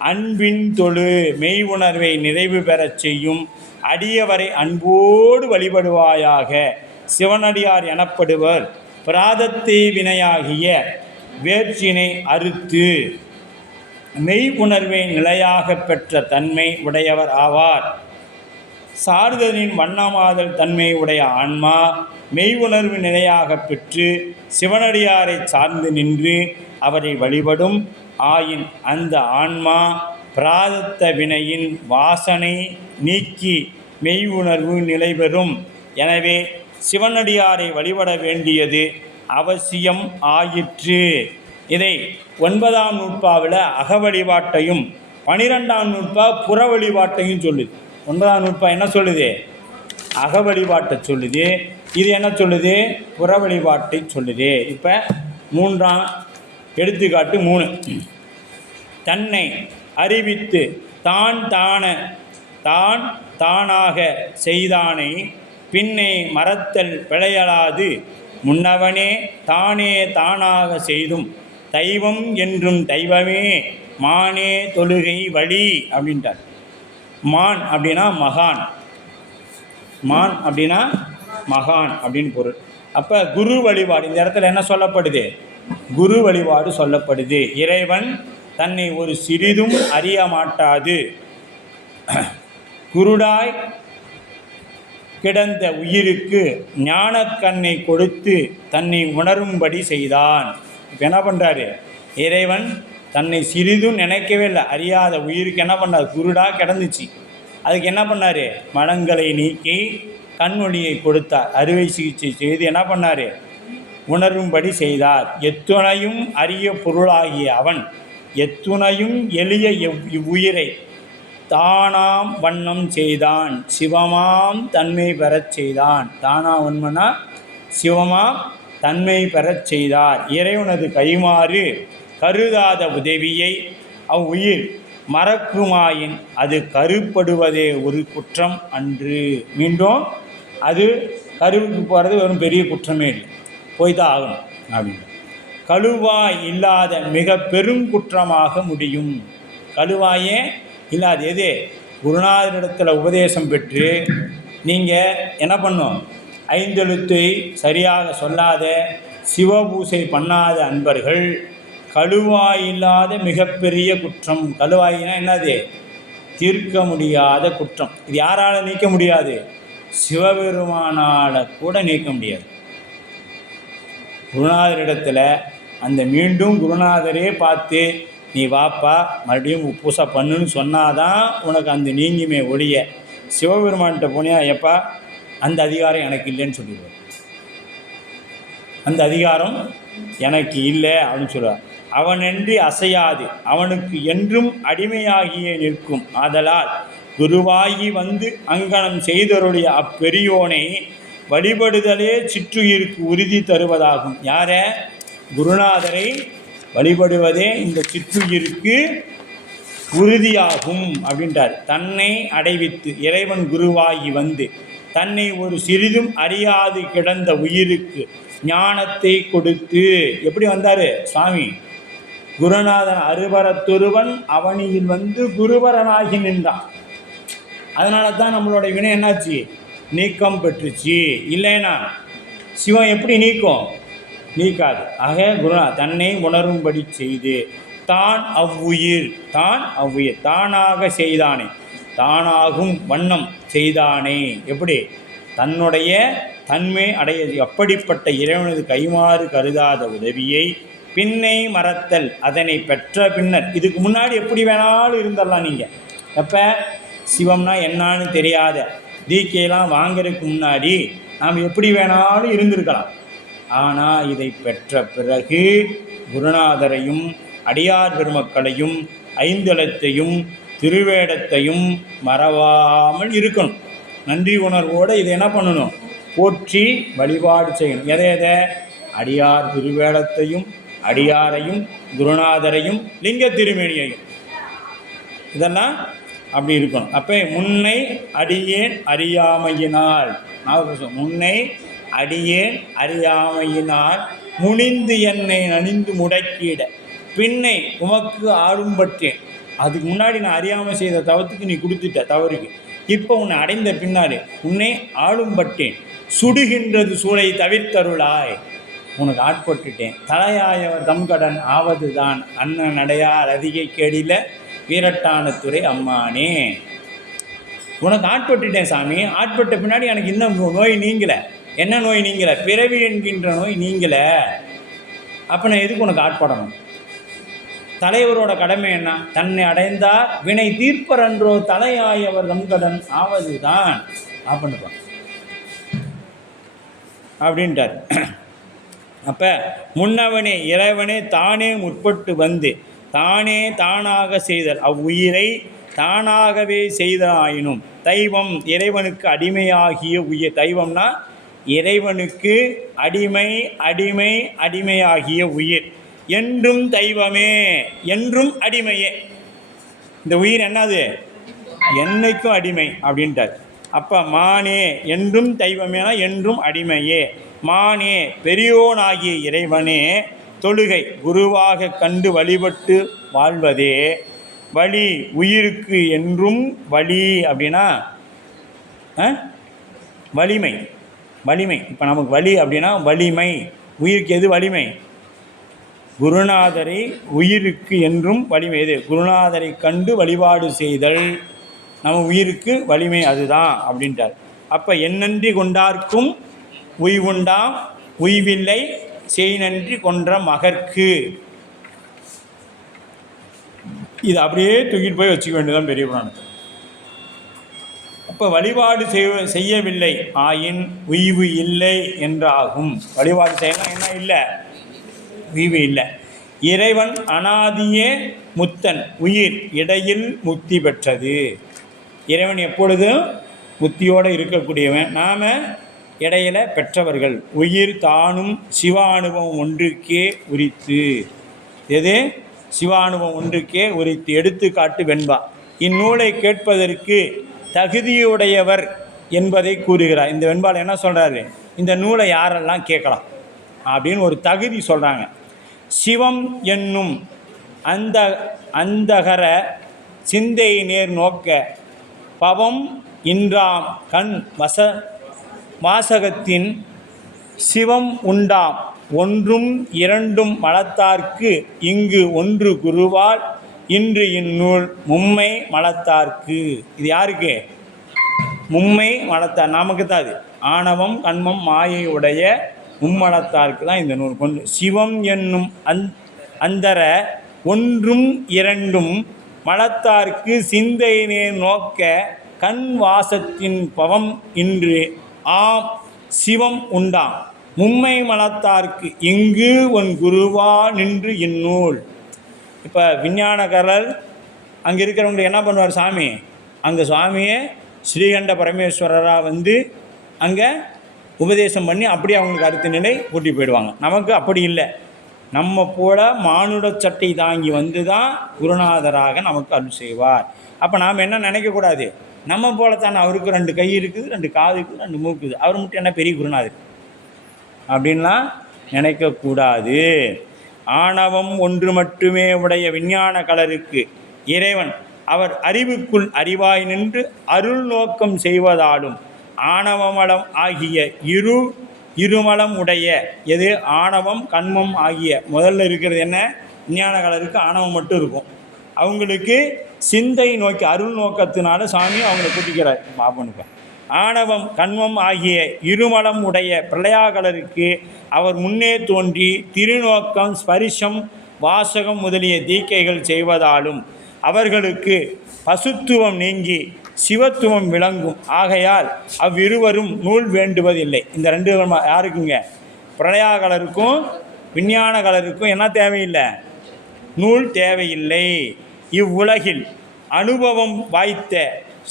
அன்பின் தொழு மெய் உணர்வை நிறைவு பெறச் செய்யும் அடியவரை அன்போடு வழிபடுவாயாக. சிவனடியார் எனப்படுவர் பிராதத்தை வினையாகிய வேட்சினை அறுத்து மெய் உணர்வை நிலையாக பெற்ற தன்மை உடையவர் ஆவார். சார்தலின் வண்ணமாதல் தன்மை உடைய ஆன்மா மெய் உணர்வு நிலையாக பெற்று சிவனடியாரை சார்ந்து நின்று அவரை வழிபடும். ஆயின் அந்த ஆன்மா பிராதத்த வினையின் வாசனை நீக்கி மெய் உணர்வு நிலை பெறும். எனவே சிவனடியாரை வழிபட வேண்டியது அவசியம் ஆயிற்று. இதை 9ஆம் நூற்பாவில் அக வழிபாட்டையும் 12ஆம் நூற்பா புற வழிபாட்டையும் சொல்லுது. 9ஆம் நூற்பா என்ன சொல்லுது? அக வழிபாட்டை சொல்லுது. இது என்ன சொல்லுது? புற வழிபாட்டை சொல்லுது. இப்போ 3ஆம் எடுத்துக்காட்டு 3. தன்னை அறிவித்து தானாக செய்தானை பின்னை மறத்தல் பிழையலாது முன்னவனே தானே தானாக செய்தும் தெய்வம் என்றும் தெய்வமே மானே தொழுகை வழி அப்படின்ட்டார். மான் அப்படின்னா மகான், மான் அப்படின்னா மகான் அப்படின்னு பொருள். அப்போ குரு வழிபாடு இந்த இடத்துல என்ன சொல்லப்படுது? குரு வழிபாடு சொல்லப்படுது. இறைவன் தன்னை ஒரு சிறிதும் அறிய மாட்டாது குருடாய் கிடந்த உயிருக்கு ஞானக்கண்ணை கொடுத்து தன்னை உணரும்படி செய்தான். இப்போ என்ன பண்ணுறாரு இறைவன்? தன்னை சிறிதும் நினைக்கவே இல்லை. அறியாத உயிருக்கு என்ன பண்ணார்? குருடாக கிடந்துச்சு. அதுக்கு என்ன பண்ணார்? மலங்களை நீக்கி கண்ணொளியை கொடுத்தார். அறுவை சிகிச்சை செய்து என்ன பண்ணார்? உணரும்படி செய்தார். எத்துணையும் அரிய பொருளாகிய அவன் எத்துணையும் எளிய இவ்வுயிரை தானாம் வண்ணம் செய்தான். சிவமாம் தன்மை பெறச் செய்தான். தானா வன்மனா சிவமாம் தன்மை பெறச் செய்தார். இறைவனது கைமாறு கருதாத உதவியை அவ்வுயிர் மறக்குமாயின் அது கருப்படுவதே ஒரு குற்றம் அன்று. மீண்டும் அது கருவுக்கு போகிறது வெறும் பெரிய குற்றமே இல்லை, போய் தான் ஆகணும் அப்படின்னு. கழுவாய் இல்லாத மிக பெருங்குற்றமாக முடியும். கழுவாயே இல்லாது எது? குருநாதரிடத்தில் உபதேசம் பெற்று நீங்கள் என்ன பண்ணும்? ஐந்தெழுத்தை சரியாக சொல்லாத சிவபூசை பண்ணாத அன்பர்கள் கழுவாயில்லாத மிகப்பெரிய குற்றம். கழுவாயினா என்னது? தீர்க்க முடியாத குற்றம். இது யாரால் நீக்க முடியாது? சிவபெருமானால் கூட நீக்க முடியாது. குருநாதரிடத்தில் அந்த மீண்டும் குருநாதரே பார்த்து நீ வாப்பா மறுபடியும் பூசை பண்ணுன்னு சொன்னாதான் உனக்கு அந்த நீங்குமே ஒழிய சிவபெருமான்கிட்ட போனியா எப்பா அந்த அதிகாரம் எனக்கு இல்லைன்னு சொல்லிடுவார். அந்த அதிகாரம் எனக்கு இல்லை அப்படின்னு சொல்லுவார். அவனன்றி அசையாது அவனுக்கு என்றும் அடிமையாகியே நிற்கும். ஆதலால் குருவாகி வந்து அங்கனம் செய்தருடைய அப்பெரியோனை வழிபடுதலே சிற்றுயிருக்கு உறுதி தருவதாகும். யார? குருநாதரை வழிபடுவதே இந்த சிற்றுயிருக்கு உறுதியாகும் அப்படின்றார். தன்னை அடைவித்து இறைவன் குருவாகி வந்து தன்னை ஒரு சிறிதும் அறியாது கிடந்த உயிருக்கு ஞானத்தை கொடுத்து. எப்படி வந்தார் சுவாமி? குருநாதன் அருபரத்தொருவன் அவனியில் வந்து குருபரனாகி நின்றான். அதனால தான் நம்மளோட வினை என்னாச்சு? நீக்கம் பெற்றுச்சு. இல்லைன்னா சிவம் எப்படி நீக்கும்? நீக்காது. ஆக குருநாதன் தன்னை உணரும்படி செய்து தான் அவ்வுயிர் தானாக செய்தானே, தானாகும் வண்ணம் செய்தானே. எப்படி? தன்னுடைய தன்மை அடைய. அப்படிப்பட்ட இறைவனது கைமாறு கருதாத உதவியை பின்னை மறத்தல் அதனை பெற்ற பின்னர். இதுக்கு முன்னாடி எப்படி வேணாலும் இருந்துடலாம் நீங்கள். எப்போ? சிவம்னா என்னான்னு தெரியாத தீக்கையெல்லாம் வாங்கிறதுக்கு முன்னாடி நாம் எப்படி வேணாலும் இருந்திருக்கலாம். ஆனால் இதை பெற்ற பிறகு குருநாதரையும் அடியார் பெருமக்களையும் ஐந்தெழுத்தையும் திருவேடத்தையும் மறவாமல் இருக்கணும். நன்றி உணர்வோடு இதை என்ன பண்ணணும்? போற்றி வழிபாடு செய்யணும். எதை? அடியார் திருவேடத்தையும் அடியாரையும் குருநாதரையும் லிங்க திருமேனியையும். இதெல்லாம் அப்படி இருக்கணும். அப்போ முன்னை அடியேன் அறியாமையினால், முன்னை அடியேன் அறியாமையினால் முனிந்து என்னை நனிந்து முடக்கிட பின்னை உமக்கு ஆளும்பற்றேன். அதுக்கு முன்னாடி நான் அறியாமல் செய்த தவத்துக்கு நீ கொடுத்துட்ட தவறுக்கு. இப்போ உன்னை அடைந்த பின்னாடி உன்னை ஆளும்பட்டேன். சுடுகின்றது சூளை தவிர்த்தருளாய். உனக்கு ஆட்பட்டுட்டேன். தலையாயவர் தம்கடன் ஆவது தான் அண்ணன் நடையார் அதிகை கேடில வீரட்டானத்துறை அம்மானே. உனக்கு ஆட்பட்டுட்டேன் சாமி. ஆட்பட்ட பின்னாடி எனக்கு இன்னும் நோய் நீங்கலை. என்ன நோய் நீங்கலை? பிறவி என்கின்ற நோய் நீங்கலை. அப்போ நான் எதுக்கு உனக்கு ஆட்படணும்? தலைவரோட கடமை என்ன? தன்னை அடைந்தார் வினை தீர்ப்பரன்றோ தலையாயவர் தம்கடன் ஆவது தான் அப்படின்பான் அப்படின்ட்டார். அப்போ முன்னவனே இறைவனே தானே முற்பட்டு வந்து தானே தானாக செய்தல் அவ்வுயிரை தானாகவே செய்தாயினும் தெய்வம் இறைவனுக்கு அடிமையாகிய உயிர். தெய்வம்னா இறைவனுக்கு அடிமையாகிய உயிர். என்றும் தெய்வமே என்றும் அடிமையே. இந்த உயிர் என்னது? என்னைக்கும் அடிமை அப்படின்ட்டார். அப்போ மானே என்றும் தெய்வமேனா என்றும் அடிமையே. மானே பெரியோனாகிய இறைவனே தொழுகை குருவாக கண்டு வழிபட்டு வாழ்வதே வழி உயிருக்கு என்றும் வழி. அப்படின்னா வலிமை. இப்போ நமக்கு வலி அப்படின்னா வலிமை. உயிருக்கு எது வலிமை? குருநாதரை உயிருக்கு என்றும் வலிமை. எது? குருநாதரை கண்டு வழிபாடு செய்தல். நம்ம உயிருக்கு வலிமை அதுதான் அப்படின்ட்டார். அப்போ என்னன்றி கொண்டார்க்கும் உய்வுண்டாம் உய்வில்லை செய்நன்றி கொன்ற மகற்கு. இது அப்படியே தூக்கிட்டு போய் வச்சுக்க வேண்டியதான் பெரிய புராணத்தை. அப்போ வழிபாடு செய்யவில்லை ஆயின் உய்வு இல்லை என்றாகும். வழிபாடு செய்யலாம் என்ன இல்லை, உய்வு இல்லை. இறைவன் அனாதியே முத்தன் உயிர் இடையில் முக்தி பெற்றது. இறைவன் எப்பொழுதும் முக்தியோடு இருக்கக்கூடியவன், நாம் இடையில பெற்றவர்கள். உயிர் தானும் சிவானுபவம் ஒன்றுக்கே உரித்து. எது சிவானுபவம் ஒன்றுக்கே உரித்து. எடுத்துக்காட்டு வெண்பா. இந்நூலை கேட்பதற்கு தகுதியுடையவர் என்பதை கூறுகிறார். இந்த வெண்பால் என்ன சொல்கிறாரு, இந்த நூலை யாரெல்லாம் கேட்கலாம் அப்படின்னு ஒரு தகுதி சொல்கிறாங்க. சிவம் என்னும் அந்தகர சிந்தை நேர் நோக்க பவம் இன்றாம் கண் வாசகத்தின் சிவம் உண்டாம் ஒன்றும் இரண்டும் மலத்தார்க்கு இங்கு ஒன்று குருவால் இன்று இந்நூல் மும்மை மலத்தார்க்கு. இது யாருக்கு? மும்மை மலத்தார், நமக்கு தான். அது ஆணவம் கண்மம் மாயை உடைய மும்மலத்தார்க்கு தான் இந்த நூல் கொண்டு. சிவம் என்னும் அந்தர ஒன்றும் இரண்டும் மலத்தார்க்கு சிந்தையினே நோக்க கண் வாசத்தின் பவம் இன்று ஆம் சிவம் உண்டாம் மும்மை மலத்தார்க்கு இங்கு ஒன் குருவா நின்று இந்நூல். இப்போ விஞ்ஞானகரர் அங்கே இருக்கிறவங்க என்ன பண்ணுவார், சாமி அங்கே சுவாமியே ஸ்ரீகண்ட பரமேஸ்வரராக வந்து அங்கே உபதேசம் பண்ணி அப்படியே அவங்களுக்கு அடுத்த நிலை கூட்டி போயிடுவாங்க. நமக்கு அப்படி இல்லை. நம்ம போல மானுட சட்டை தாங்கி வந்து தான் குருநாதராக நமக்கு அருள் செய்வார். அப்போ நாம் என்ன நினைக்கக்கூடாது, நம்ம போல தானே அவருக்கு 2 கை இருக்குது, 2 காது இருக்குது, 2 மூக்கு இருக்குது, அவர் மட்டும் என்ன பெரிய குருநாதர் அப்படின்லாம் நினைக்கக்கூடாது. ஆணவம் ஒன்று மட்டுமே உடைய விஞ்ஞான கலருக்கு இறைவன் அவர் அறிவுக்குள் அறிவாய் நின்று அருள் நோக்கம் செய்வதாலும் ஆணவமலம் ஆகிய இருமலம் உடைய எது ஆணவம் கண்மம் ஆகிய முதல்ல இருக்கிறது என்ன, விஞ்ஞான கலருக்கு ஆணவம் மட்டும் இருக்கும். அவங்களுக்கு சிந்தை நோக்கி அருள் நோக்கத்தினால சாமி அவங்கள கூட்டிக்கிறார் பாபனுக்கு. ஆணவம் கண்மம் ஆகிய இருமலம் உடைய பிரளயாகலருக்கு அவர் முன்னே தோன்றி திருநோக்கம் ஸ்பரிசம் வாசகம் முதலிய தீக்கைகள் செய்வதாலும் அவர்களுக்கு பசுத்துவம் நீங்கி சிவத்துவம் விளங்கும். ஆகையால் அவ்விருவரும் நூல் வேண்டுவதில்லை. இந்த 2 யாருக்குங்க, பிரளயாகலருக்கும் விஞ்ஞானகலருக்கும் என்ன தேவையில்லை, நூல் தேவையில்லை. இவ்வுலகில் அனுபவம் வாய்த்த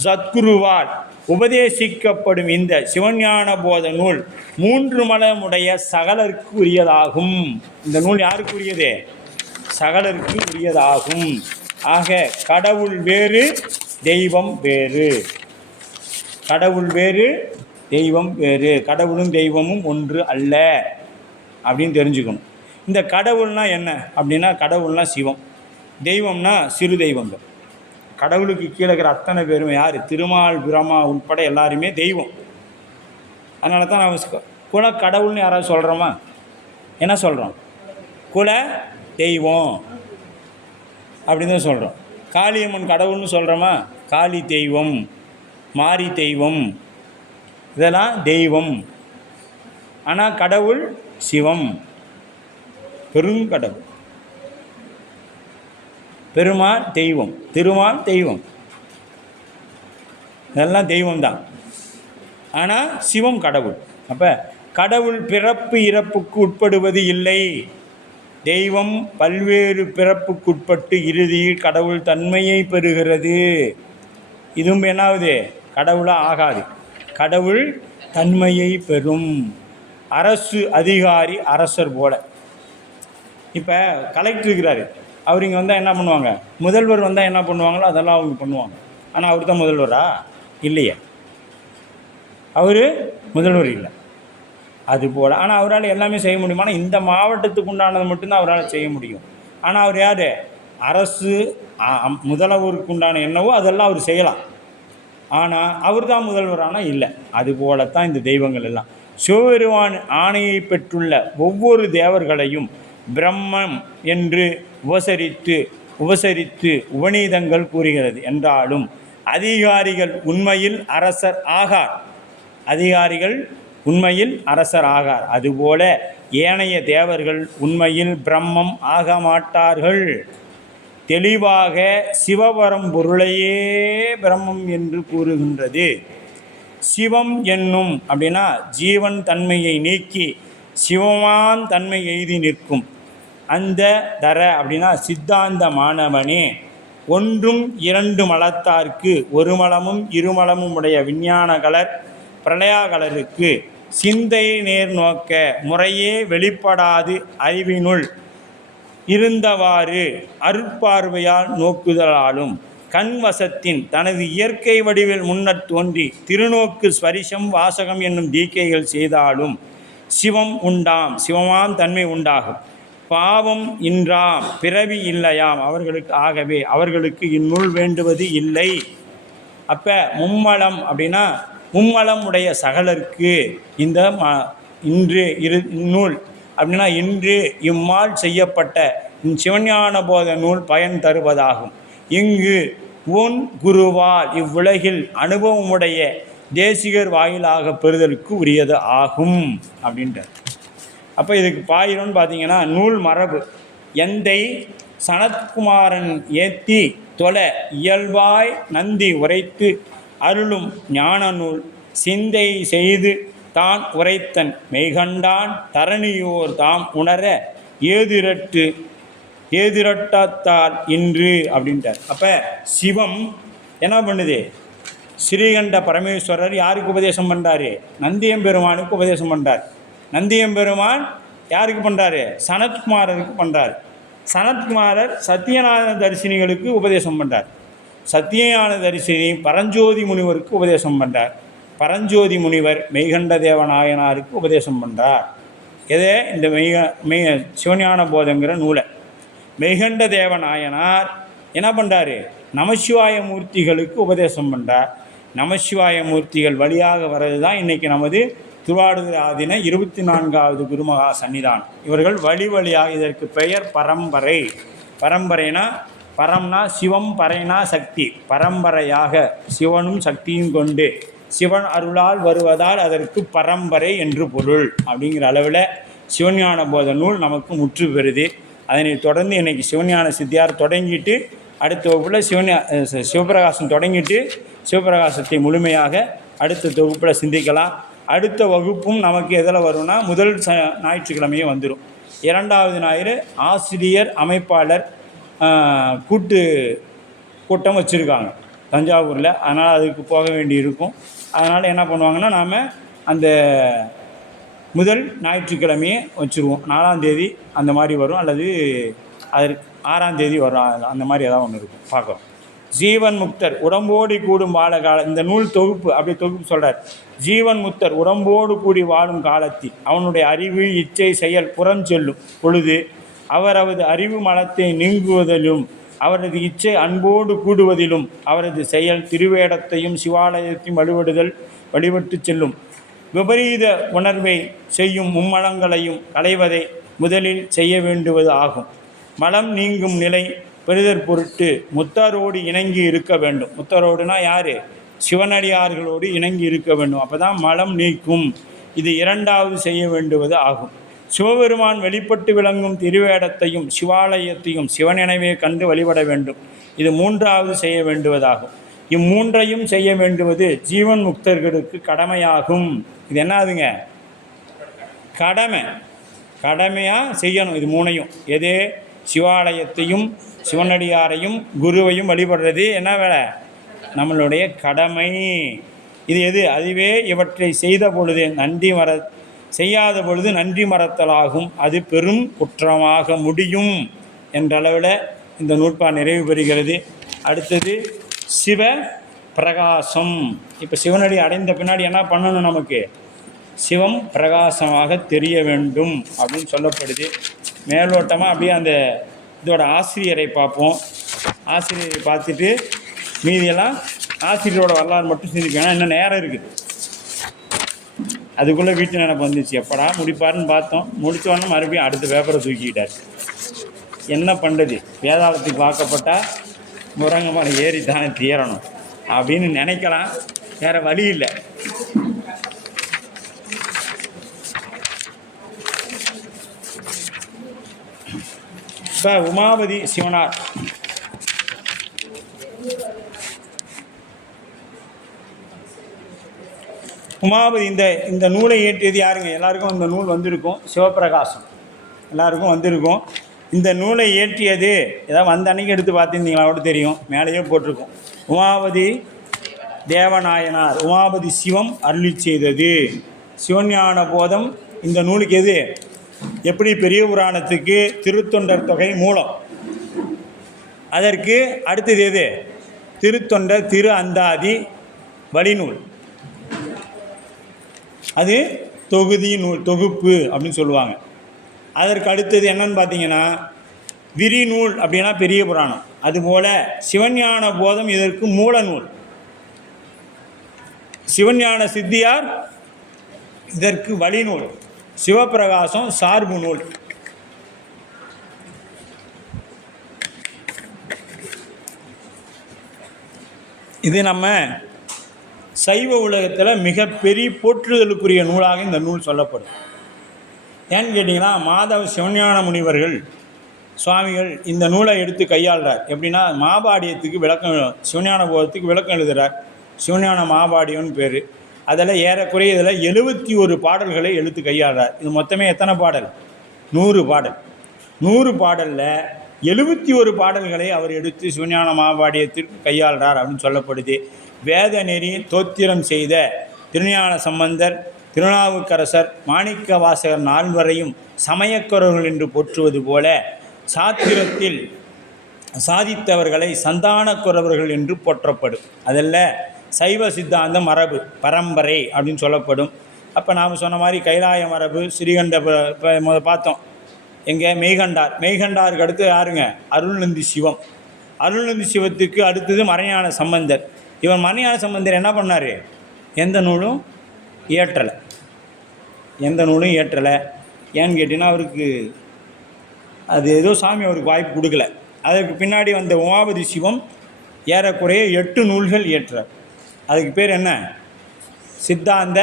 சத்குருவால் உபதேசிக்கப்படும் இந்த சிவஞான போத நூல் 3 மலமுடைய சகலருக்கு உரியதாகும். இந்த நூல் யாருக்கு உரியது, சகலருக்கு உரியதாகும். ஆக கடவுள் வேறு தெய்வம் வேறு, கடவுள் வேறு தெய்வம் வேறு, கடவுளும் தெய்வமும் ஒன்று அல்ல அப்படின்னு தெரிஞ்சுக்கணும். இந்த கடவுள்னா என்ன அப்படின்னா, கடவுள்னா சிவம், தெய்வம்னா சிறு தெய்வங்கள். கடவுளுக்கு கீழே இருக்கிற அத்தனை பேரும் யார், திருமால் பிரமா உட்பட எல்லாருமே தெய்வம். அதனால தான் நான் குல கடவுள்னு யாராவது சொல்கிறோமா, என்ன சொல்கிறோம், குல தெய்வம் அப்படின்னு தான் சொல்கிறோம். காளியம்மன் கடவுள்னு சொல்கிறோமா, காளி தெய்வம், மாரி தெய்வம், இதெல்லாம் தெய்வம். ஆனால் கடவுள் சிவம், பெருங்கடவுள். பெருமாள் தெய்வம், திருமால் தெய்வம், இதெல்லாம் தெய்வம்தான். ஆனால் சிவம் கடவுள். அப்போ கடவுள் பிறப்பு இறப்புக்கு உட்படுவது இல்லை. தெய்வம் பல்வேறு பிறப்புக்குட்பட்டு இறுதியில் கடவுள் தன்மையை பெறுகிறது. இதுவும் என்னாவது, கடவுளாக ஆகாது, கடவுள் தன்மையை பெறும். அரசு அதிகாரி அரசர் போல. இப்போ கலெக்டர் இருக்கிறாரு, அவர் இங்கே வந்தால் என்ன பண்ணுவாங்க, முதல்வர் வந்தால் என்ன பண்ணுவாங்களோ அதெல்லாம் அவங்க பண்ணுவாங்க. ஆனால் அவர் தான் முதல்வரா, இல்லையே, அவர் முதல்வர் இல்லை. அதுபோல் ஆனால் அவரால் எல்லாமே செய்ய முடியும். ஆனால் இந்த மாவட்டத்துக்கு உண்டானது மட்டும்தான் அவரால் செய்ய முடியும். ஆனால் அவர் யார், அரசு முதல்வருக்கு உண்டான என்னவோ அதெல்லாம் அவர் செய்யலாம். ஆனால் அவர் தான் முதல்வரானால் இல்லை. அதுபோலத்தான் இந்த தெய்வங்கள் எல்லாம். சிவபெருமான் ஆணையை பெற்றுள்ள ஒவ்வொரு தேவர்களையும் பிரம்மம் என்று உபசரித்து உபநீதங்கள் கூறுகிறது என்றாலும் அதிகாரிகள் உண்மையில் அரசர் ஆகார். அதிகாரிகள் உண்மையில் அரசர் ஆகார். அதுபோல ஏனைய தேவர்கள் உண்மையில் பிரம்மம் ஆக மாட்டார்கள். தெளிவாக சிவபரம் பொருளையே பிரம்மம் என்று கூறுகின்றது. சிவம் என்னும் அப்படின்னா ஜீவன் தன்மையை நீக்கி சிவமான் தன்மை எய்தி நிற்கும் அந்த தர அப்படின்னா சித்தாந்த மாணவனே, ஒன்றும் இரண்டு மலத்தார்க்கு ஒரு மலமும் இருமலமும் உடைய விஞ்ஞான கலர் பிரளயாகலருக்கு சிந்தை நேர் நோக்க முறையே வெளிப்படாது அறிவினுள் இருந்தவாறு அருட்பார்வையால் நோக்குதலாலும் கண்வசத்தின் தனது இயற்கை வடிவில் முன்னர் தோன்றி திருநோக்கு ஸ்பரிசம் வாசகம் என்னும் தீக்கைகள் செய்தாலும் சிவம் உண்டாம், சிவமாம் தன்மை உண்டாகும். பாவம் இன்றாம், பிறவி இல்லையாம் அவர்களுக்கு. ஆகவே அவர்களுக்கு இந்நூல் வேண்டுவது இல்லை. அப்போ மும்மலம் அப்படின்னா மும்மலம் உடைய சகலருக்கு இந்த இன்று இந்நூல் அப்படின்னா இன்று இம்மால் செய்யப்பட்ட சிவஞான போத நூல் பயன் தருவதாகும். இங்கு உன் குருவால் இவ்வுலகில் அனுபவமுடைய தேசிகர் வாயிலாக பெறுதலுக்கு உரியது ஆகும் அப்படின்றார். அப்போ இதுக்கு பாயிரம்னு பார்த்தீங்கன்னா நூல் மரபு எந்தை சனத்குமாரன் ஏத்தி தொலை இயல்பாய் நந்தி உரைத்து அருளும் ஞான நூல் சிந்தை செய்து தான் உரைத்தன் மெய்கண்டான் தரணியோர் தாம் உணர ஏதிரட்டால் இன்று அப்படின்ட்டார். அப்போ சிவம் என்ன பண்ணுது? ஸ்ரீகண்ட பரமேஸ்வரர் யாருக்கு உபதேசம் பண்ணுறாரு? நந்தியம்பெருமானுக்கு உபதேசம் பண்ணுறார். நந்தியம்பெருமான் யாருக்கு பண்ணுறாரு? சனத்குமாரருக்கு பண்ணுறார். சனத்குமாரர் சத்தியநாத தரிசினிகளுக்கு உபதேசம் பண்ணுறார். சத்தியஞான தரிசினி பரஞ்சோதி முனிவருக்கு உபதேசம் பண்ணுறார். பரஞ்சோதி முனிவர் மெய்கண்ட தேவநாயனாருக்கு உபதேசம் பண்ணுறார். எதே இந்த சிவஞான போதங்கிற நூலை மெய்கண்ட தேவநாயனார் என்ன பண்ணுறாரு? நமசிவாய மூர்த்திகளுக்கு உபதேசம் பண்ணுறார். நமசிவாய மூர்த்திகள் வழியாக வர்றது தான் இன்றைக்கி நமது திருவாடுதுறை ஆதீன 24வது குருமகா சன்னிதானம். இவர்கள் வழியாக இதற்கு பெயர் பரம்பரை. பரம்பரைனா பரம்னா சிவம், பறைனா சக்தி. பரம்பரையாக சிவனும் சக்தியும் கொண்டு சிவன் அருளால் வருவதால் அதற்கு பரம்பரை என்று பொருள். அப்படிங்கிற அளவில் சிவஞான போத நூல் நமக்கு முற்று பெறுது. அதனை தொடர்ந்து இன்றைக்கி சிவஞான சித்தியார் தொடங்கிட்டு அடுத்த வகுப்பில் சிவபிரகாசம் தொடங்கிட்டு சிவபிரகாசத்தை முழுமையாக அடுத்த தொகுப்பில் சிந்திக்கலாம். அடுத்த வகுப்பும் நமக்கு எதில் வரும்னா முதல் ஞாயிற்றுக்கிழமையே வந்துடும். 2வது ஞாயிறு ஆசிரியர் அமைப்பாளர் கூட்டம் வச்சுருக்காங்க தஞ்சாவூரில். அதனால் அதுக்கு போக வேண்டி இருக்கும். அதனால் என்ன பண்ணுவாங்கன்னா நாம் அந்த முதல் ஞாயிற்றுக்கிழமையே வச்சுருவோம். 4ஆம் தேதி அந்த மாதிரி வரும், அல்லது அதற்கு 6ஆம் தேதி வரும். அந்த மாதிரி ஏதாவது ஒன்று இருக்கும், பார்க்குறோம். ஜீவன் முக்தர் உடம்போடு கூடும் வாழ கால இந்த நூல் தொகுப்பு அப்படி தொகுப்பு சொல்கிறார். ஜீவன் முக்தர் உடம்போடு கூடி வாழும் காலத்தில் அவனுடைய அறிவு இச்சை செயல் புறஞ்செல்லும் பொழுது அவரது அறிவு மலத்தை நீங்குவதிலும் அவரது இச்சை அன்போடு கூடுவதிலும் அவரது செயல் திருவேடத்தையும் சிவாலயத்தையும் வழிபட்டு செல்லும். விபரீத உணர்வை செய்யும் மும்மலங்களையும் களைவதை முதலில் செய்ய வேண்டுவது ஆகும். மலம் நீங்கும் நிலை பெறுதற் பொருட்டு முத்தரோடு இணங்கி இருக்க வேண்டும். முத்தரோடுனா யார்? சிவனடியார்களோடு இணங்கி இருக்க வேண்டும். அப்போ தான் மலம் நீக்கும். இது 2வது செய்ய வேண்டுவது ஆகும். சிவபெருமான் வெளிப்பட்டு விளங்கும் திருவேடத்தையும் சிவாலயத்தையும் சிவனினைவே கண்டு வழிபட வேண்டும். இது 3வது செய்ய வேண்டுவதாகும். இம்மூன்றையும் செய்ய வேண்டுவது ஜீவன் முக்தர்களுக்கு கடமையாகும். இது என்னதுங்க? கடமையாக செய்யணும். இது 3ஐயும் எது? சிவாலயத்தையும் சிவனடியாரையும் குருவையும் வழிபடுறது என்ன வேலை? நம்மளுடைய கடமை. இது எது? அதுவே இவற்றை செய்த பொழுது செய்யாத பொழுது நன்றி மறத்தலாகும். அது பெரும் குற்றமாக முடியும் என்றளவில் இந்த நூற்பா நிறைவு பெறுகிறது. அடுத்தது சிவ பிரகாசம். இப்போ சிவனடி அடைந்த பின்னாடி என்ன பண்ணணும்? நமக்கு சிவம் பிரகாசமாக தெரிய வேண்டும் அப்படின்னு சொல்லப்படுது. மேலோட்டமாக அப்படியே அந்த இதோட ஆசிரியரை பார்ப்போம். ஆசிரியரை பார்த்துட்டு மீதியெல்லாம் ஆசிரியரோட வரலாறு மட்டும் சிந்திக்கணும். இன்னும் நேரம் இருக்குது. அதுக்குள்ளே வீட்டு நினைப்பு வந்துச்சு, எப்படா முடிப்பாருன்னு பார்த்தோம். முடித்தோடனே மறுபடியும் அடுத்த பேப்பரை தூக்கிக்கிட்டார். என்ன பண்ணுறது? வேதாளத்துக்கு வாக்கப்பட்டால் முருங்கை மரம் ஏறி தானே தீரணும். அப்படின்னு நினைக்கலாம், வேறு வழி இல்லை. இப்போ உமாபதி சிவனார் உமாபதி இந்த நூலை இயற்றியது யாருங்க? எல்லாருக்கும் இந்த நூல் வந்திருக்கும், சிவப்பிரகாசம் எல்லாருக்கும் வந்திருக்கும். இந்த நூலை இயற்றியது ஏதாவது வந்த அன்னைக்கு எடுத்து பார்த்துருந்தீங்களா கூட தெரியும், மேலேயே போட்டிருக்கோம். உமாபதி தேவநாயனார், உமாபதி சிவம் அருளி செய்தது சிவஞான போதம். இந்த நூலுக்கு எது எப்படி பெரிய புராணத்துக்கு திருத்தொண்டர் தொகை மூலம், அதற்கு அடுத்தது எது திருத்தொண்டர் திரு அந்தாதி வழிநூல், அது தொகுதி நூல் தொகுப்பு அப்படின்னு சொல்லுவாங்க. அதற்கு அடுத்தது என்னன்னு பார்த்தீங்கன்னா விரிநூல் அப்படின்னா பெரிய புராணம். அதுபோல் சிவஞான போதம் இதற்கு மூல நூல். சிவஞான சித்தியார் இதற்கு வழிநூல். சிவப்பிரகாசம் சார்பு நூல். இது நம்ம சைவ உலகத்தில் மிகப்பெரிய போற்றுதலுக்குரிய நூலாக இந்த நூல் சொல்லப்படும். ஏன்னு கேட்டிங்கன்னா மாதவ சிவஞான முனிவர்கள் சுவாமிகள் இந்த நூலை எடுத்து கையாளுறார். எப்படின்னா மாபாடியத்துக்கு விளக்கம், சிவஞான போதத்துக்கு விளக்கம் எழுதுகிறார். சிவஞான மாபாடியம்னு பேர். அதில் ஏறக்குறைய இதில் 71 பாடல்களை எழுத்து கையாளுறார். இது மொத்தமே எத்தனை பாடல்? 100 பாடல். 100 பாடலில் 71 பாடல்களை அவர் எடுத்து சிவஞான மாபாடியத்திற்கு கையாளுறார் அப்படின்னு சொல்லப்படுது. வேத நெறி தோத்திரம் செய்த திருஞான சம்பந்தர், திருநாவுக்கரசர், மாணிக்க வாசகர் 4வரையும் சமயக்குறவர்கள் என்று போற்றுவது போல சாத்திரத்தில் சாதித்தவர்களை சந்தானக்குறவர்கள் என்று போற்றப்படும். அதில் சைவ சித்தாந்த மரபு பரம்பரை அப்படின்னு சொல்லப்படும். அப்போ நாம் சொன்ன மாதிரி கைலாய மரபு ஸ்ரீகண்ட இப்போ பார்த்தோம். எங்கே மெய்கண்டாருக்கு அடுத்து யாருங்க? அருள்நந்தி சிவம். அருள்நந்தி சிவத்துக்கு அடுத்தது மறைஞான சம்பந்தர். இவன் மறைஞான சம்பந்தர் என்ன பண்ணார்? எந்த நூலும் இயற்றலை. ஏன்னு கேட்டிங்கன்னா அவருக்கு அது ஏதோ சாமி அவருக்கு வாய்ப்பு கொடுக்கல. அதற்கு பின்னாடி வந்த உமாபதி சிவம் ஏறக்குறைய 8 நூல்கள் இயற்றார். அதுக்கு பேர் என்ன? சித்தாந்த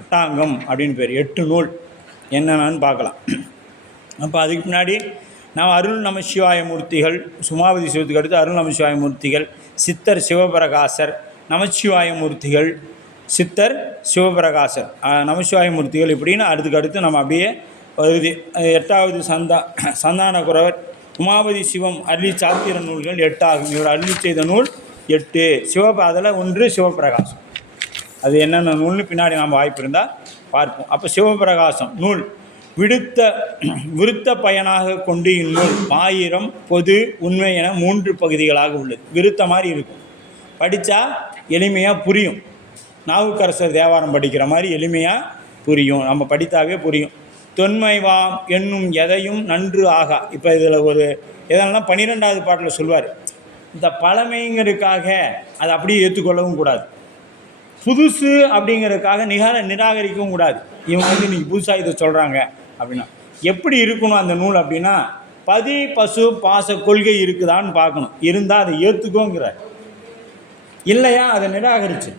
அட்டாங்கம் அப்படின்னு பேர். 8 நூல் என்னென்னு பார்க்கலாம். அப்போ அதுக்கு பின்னாடி நாம் அருள் நமசிவாய மூர்த்திகள், உமாபதி சிவத்துக்கு அடுத்து அருள் நமசிவாய மூர்த்திகள், சித்தர் சிவபிரகாசர், நமசிவாய மூர்த்திகள், சித்தர் சிவபிரகாசர், நமசிவாய மூர்த்திகள் இப்படின்னு அடுத்து நம்ம அப்படியே வருது. 8வது சந்தான குறவர் உமாபதி சிவம் அருளி சாத்திர நூல்கள் 8 ஆகும். இவர் அருளி செய்த நூல் 8. அதில் 1 சிவபிரகாசம். அது என்னென்ன நூல்னு பின்னாடி நாம் வாய்ப்பு இருந்தால் பார்ப்போம். அப்போ சிவபிரகாசம் நூல் விருத்த பயனாக கொண்டு இந்நூல் 1000 பொது உண்மை என 3 பகுதிகளாக உள்ளது. விருத்த மாதிரி இருக்கும், படித்தா எளிமையாக புரியும். நாவுக்கரசர் தேவாரம் படிக்கிற மாதிரி எளிமையாக புரியும், நம்ம படித்தாவே புரியும். தொன்மைவாம் என்னும் எதையும் நன்று ஆகா. இப்போ இதில் ஒரு எதெல்லாம் 12வது பாட்டில் சொல்வார். இந்த பழமைங்கிறதுக்காக அதை அப்படியே ஏற்றுக்கொள்ளவும் கூடாது, புதுசு அப்படிங்கிறதுக்காக நிராகரிக்கவும் கூடாது. இவங்க இன்றைக்கி புதுசாக இதை சொல்கிறாங்க அப்படின்னா எப்படி இருக்கணும் அந்த நூல் அப்படின்னா, பதி பசு பாச கொள்கை இருக்குதான்னு பார்க்கணும். இருந்தால் அதை ஏற்றுக்கோங்கிறார், இல்லையா அதை நிராகரிச்சு,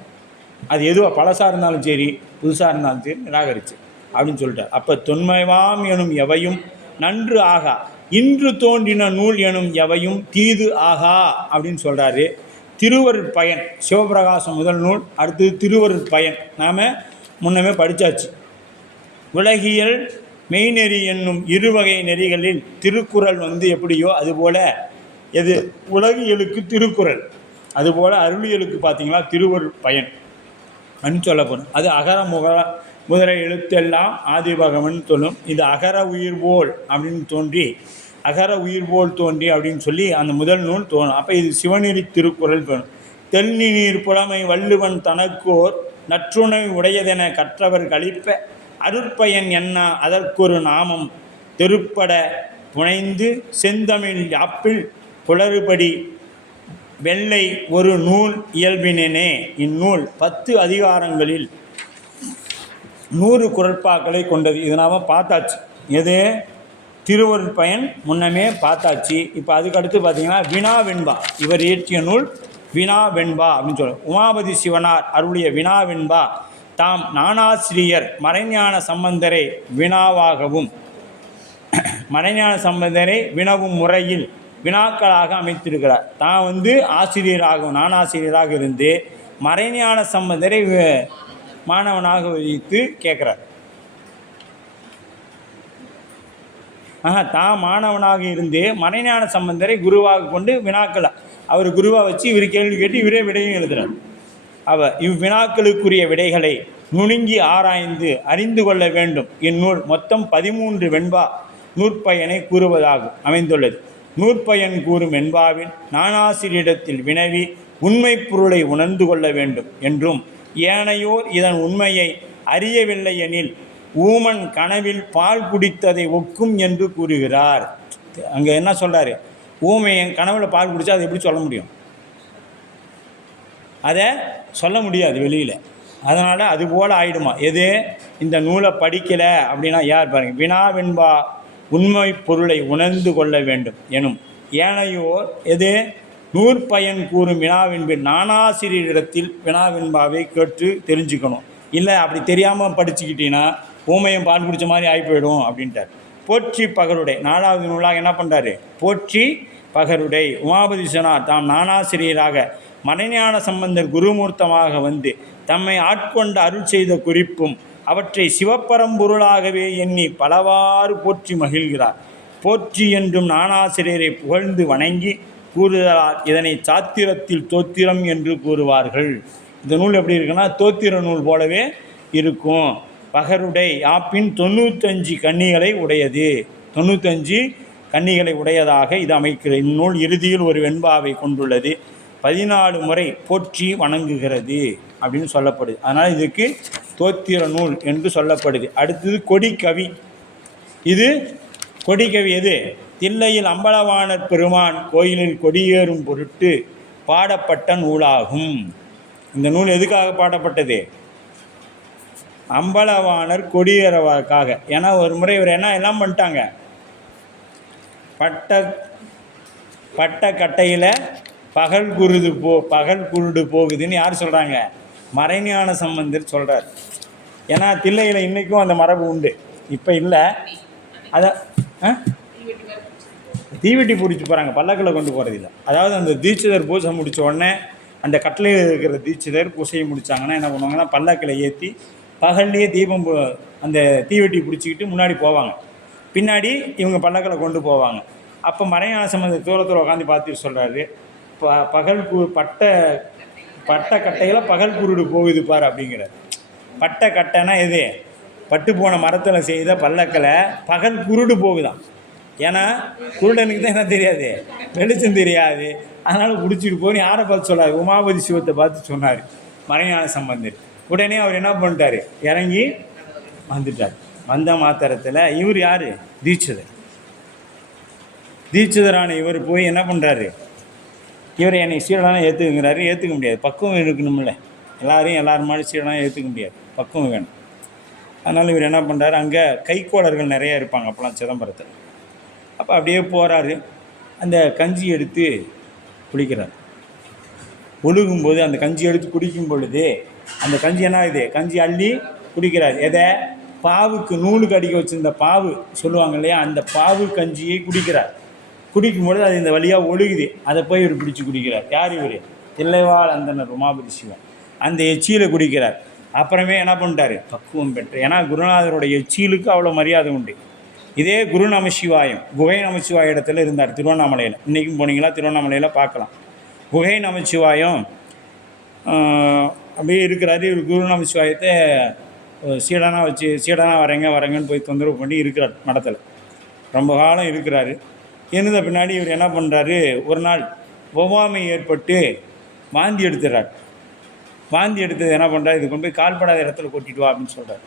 அது எதுவாக பழசாக இருந்தாலும் சரி புதுசாக இருந்தாலும் சரி நிராகரிச்சு அப்படின்னு சொல்லிட்டார். அப்போ தொன்மைவாம் எனும் எவையும் நன்று ஆகா, இன்று தோன்றின நூல் எனும் எவையும் தீது ஆகா அப்படின்னு சொல்கிறாரு. திருவருட்பயன் சிவபிரகாசம் முதல் நூல். அடுத்தது திருவருட்பயன், நாம் முன்னமே படித்தாச்சு. உலகியல் மெய்நெறி என்னும் 2 வகை நெறிகளில் திருக்குறள் எப்படியோ அதுபோல் எது உலகியலுக்கு திருக்குறள், அதுபோல் அருளியலுக்கு பார்த்திங்களா திருவருட்பயன் அப்படின்னு சொல்லப்படும். அது அகர முதல எழுத்தெல்லாம் ஆதிபகவன் சொல்லும். இது அகர உயிர்போல் அப்படின்னு தோன்றி அகர உயிர்போல் தோன்றி அப்படின்னு சொல்லி அந்த முதல் நூல் தோணும். அப்போ இது சிவநெறி திருக்குறள் தோணும். தென்னி நீர் புலமை வள்ளுவன் தனக்கோர் நற்றுணை உடையதென கற்றவர் கழிப்ப அருட்பயன் என்ன அதற்கொரு நாமம் தெருப்பட புனைந்து செந்தமிழ் யாப்பில் புலறுபடி வெள்ளை ஒரு நூல் இயல்பினே. இந்நூல் 10 அதிகாரங்களில் 100 குறட்பாக்களை கொண்டது. இது நாம் பார்த்தாச்சு. எது? திருவருட்பயன் முன்னமே பார்த்தாச்சு. இப்போ அதுக்கடுத்து பார்த்திங்கன்னா வினா வெண்பா. இவர் இயற்றிய நூல் வினா வெண்பா அப்படின்னு சொல்ல. உமாபதி சிவனார் அருளிய வினா வெண்பா தாம் ஞானாசிரியர் மறைஞான சம்பந்தரை வினாவாகவும் மறைஞான சம்பந்தரை வினவும் முறையில் வினாக்களாக அமைத்திருக்கிறார். தான் ஆசிரியராகவும் ஞானாசிரியராக இருந்து மறைஞான சம்பந்தரை மாணவனாக வைத்து கேட்குறார். தான் மாணவனாக இருந்து மறைஞான சம்பந்தரை குருவாக கொண்டு வினாக்களை அவர் குருவாக வச்சு இவர் கேள்வி கேட்டு இவரே விடையும் எழுதுகிறார். இவ்வினாக்களுக்குரிய விடைகளை நுணுங்கி ஆராய்ந்து அறிந்து கொள்ள வேண்டும். இந்நூல் மொத்தம் 13 வெண்பா நூற்பயனை கூறுவதாக அமைந்துள்ளது. நூற்பயன் கூறும் வெண்பாவில் ஞானாசிரியரிடத்தில் வினவி உண்மை பொருளை உணர்ந்து கொள்ள வேண்டும் என்றும், ஏனையோர் இதன் உண்மையை அறியவில்லை எனில் ஊமன் கனவில் பால் குடித்ததை ஒக்கும் என்று கூறுகிறார். அங்கே என்ன சொல்கிறாரு? ஊமையன் கனவில் பால் குடித்தா அதை எப்படி சொல்ல முடியும்? அதை சொல்ல முடியாது வெளியில். அதனால் அதுபோல் ஆயிடுமா? எது இந்த நூலை படிக்கலை அப்படின்னா யார் பாருங்கள், வினாவென்பா உண்மை பொருளை உணர்ந்து கொள்ள வேண்டும் எனும் ஏனையோர் எது நூற்பயன் கூறும் வினாவென்பின் ஞானாசிரியரிடத்தில் வினாவென்பாவை கேட்டு தெரிஞ்சுக்கணும். இல்லை அப்படி தெரியாமல் படிச்சுக்கிட்டீங்கன்னா ஊமையம் பால் குடித்த மாதிரி ஆகி போயிடும் அப்படின்ட்டார். போற்றி பகருடை 4வது நூலாக என்ன பண்ணுறாரு? போற்றி பகருடை உமாபதி சிவனார் தாம் ஞானாசிரியராக மறைஞான சம்பந்தர் குருமூர்த்தமாக வந்து தம்மை ஆட்கொண்டு அருள் செய்த குறிப்பும் அவற்றை சிவப்பரம்பொருளாகவே எண்ணி பலவாறு போற்றி மகிழ்கிறார். போற்றி என்றும் ஞானாசிரியரை புகழ்ந்து வணங்கி கூறுதலால் இதனை சாத்திரத்தில் தோத்திரம் என்று கூறுவார்கள். இந்த நூல் எப்படி இருக்குன்னா தோத்திர நூல் போலவே இருக்கும். பகருடை ஆப்பின் 95 கன்னிகளை உடையது. 95 கன்னிகளை உடையதாக இது அமைக்கிறது. இந்நூல் இறுதியில் ஒரு வெண்பாவை கொண்டுள்ளது. 14 முறை போற்றி வணங்குகிறது அப்படின்னு சொல்லப்படுது. அதனால் இதுக்கு தோத்திர நூல் என்று சொல்லப்படுது. அடுத்தது கொடிக்கவி. இது கொடிக்கவி எது? தில்லையில் அம்பலவாணர் பெருமான் கோயிலில் கொடியேறும் பொருட்டு பாடப்பட்ட நூலாகும். இந்த நூல் எதுக்காக பாடப்பட்டது? அம்பலவாணர் கொடியேறவாக்காக. ஏன்னா ஒரு முறை இவர் எல்லாம் பண்ணிட்டாங்க, பட்ட கட்டையில் பகல் குருடு போகுதுன்னு யார் சொல்கிறாங்க? மறைஞான சம்பந்தர் சொல்கிறார். ஏன்னா தில்லையில் இன்றைக்கும் அந்த மரபு உண்டு, இப்போ இல்லை. அதை தீவெட்டி பிடிச்சி போகிறாங்க, பல்லக்கில் கொண்டு போகிறதில்ல. அதாவது அந்த தீட்சிதர் பூஜை முடித்த உடனே அந்த கட்டளையில் இருக்கிற தீட்சிதர் பூஜையை முடித்தாங்கன்னா என்ன பண்ணுவாங்கன்னா பல்லக்கில் ஏற்றி பகல்லையே தீபம் அந்த தீவெட்டி பிடிச்சிக்கிட்டு முன்னாடி போவாங்க, பின்னாடி இவங்க பல்லக்கில் கொண்டு போவாங்க. அப்போ மறைஞான சம்பந்தர் தூரத்தில் உட்காந்து பார்த்துட்டு சொல்கிறாரு, பட்ட கட்டையில் பகல் குருடு போகுது பாரு அப்படிங்கிறார். பட்ட கட்டைனா எது? பட்டு போன மரத்தில் செய்த பல்லக்கில் பகல் குருடு போகுதான். ஏன்னா குருடனுக்கு தான் என்ன தெரியாது, வெளிச்சம் தெரியாது. அதனால் பிடிச்சிட்டு போய் யாரை பார்த்து சொன்னார்? உமாபதி சிவத்தை பார்த்து சொன்னார் மறைஞான சம்பந்தர். உடனே அவர் என்ன பண்ணிட்டார்? இறங்கி வந்துட்டார். வந்த மாத்திரத்தில் இவர் யார்? தீட்சிதரான இவர் போய் என்ன பண்ணுறாரு? இவர் என்னை சீடனாக ஏற்றுக்குங்கிறாரு. ஏற்றுக்க முடியாது, பக்குவம் இருக்கணும்ல. எல்லாரும் மாதிரி சீடனாக ஏற்றுக்க முடியாது, பக்குவம் வேணும். அதனால் இவர் என்ன பண்ணுறாரு? அங்கே கைக்கோளர்கள் நிறைய இருப்பாங்க அப்போலாம் சிதம்பரத்தில். அப்போ அப்படியே போகிறாரு, அந்த கஞ்சி எடுத்து குடிக்கிறார். ஒழுகும்போது அந்த கஞ்சி எடுத்து குடிக்கும் பொழுது அந்த கஞ்சி என்ன இது? கஞ்சி அள்ளி குடிக்கிறார். எதை? பாவுக்கு நூலுக்கு அடிக்க வச்சுருந்த பாவு சொல்லுவாங்க இல்லையா, அந்த பாவு கஞ்சியை குடிக்கிறார். குடிக்கும்பொழுது அது இந்த வழியாக ஒழுகுது, அதை போய் இவர் பிடிச்சி குடிக்கிறார். யார் இவர்? தில்லைவாழ் அந்தனர் உமாபதி சிவன். அந்த எச்சியில் குடிக்கிறார். அப்புறமே என்ன பண்ணிட்டார்? பக்குவம் பெற்று. ஏன்னா குருநாதரோட எச்சிலுக்கு அவ்வளோ மரியாதை உண்டு. இதே குரு நமசிவாயம் குகை நமச்சிவாய இடத்துல இருந்தார் திருவண்ணாமலையில். இன்றைக்கும் போனீங்களா திருவண்ணாமலையில் பார்க்கலாம். குகை நமச்சிவாயம் அப்படியே இருக்கிறாரு. இவர் குரு நமசிவாயத்தை சீடனாக வரேங்கன்னு போய் தொந்தரவு பண்ணி இருக்கிறார் மடத்தில். ரொம்ப காலம் இருக்கிறாரு. இருந்த பின்னாடி இவர் என்ன பண்ணுறாரு? ஒரு நாள் ஒவ்வாமை ஏற்பட்டு வாந்தி எடுத்துடுறார். வாந்தி எடுத்தது என்ன பண்ணுறாரு? இது கொண்டு போய் கால்படாத இடத்துல கொட்டிட்டு வா அப்படின்னு சொல்கிறார்.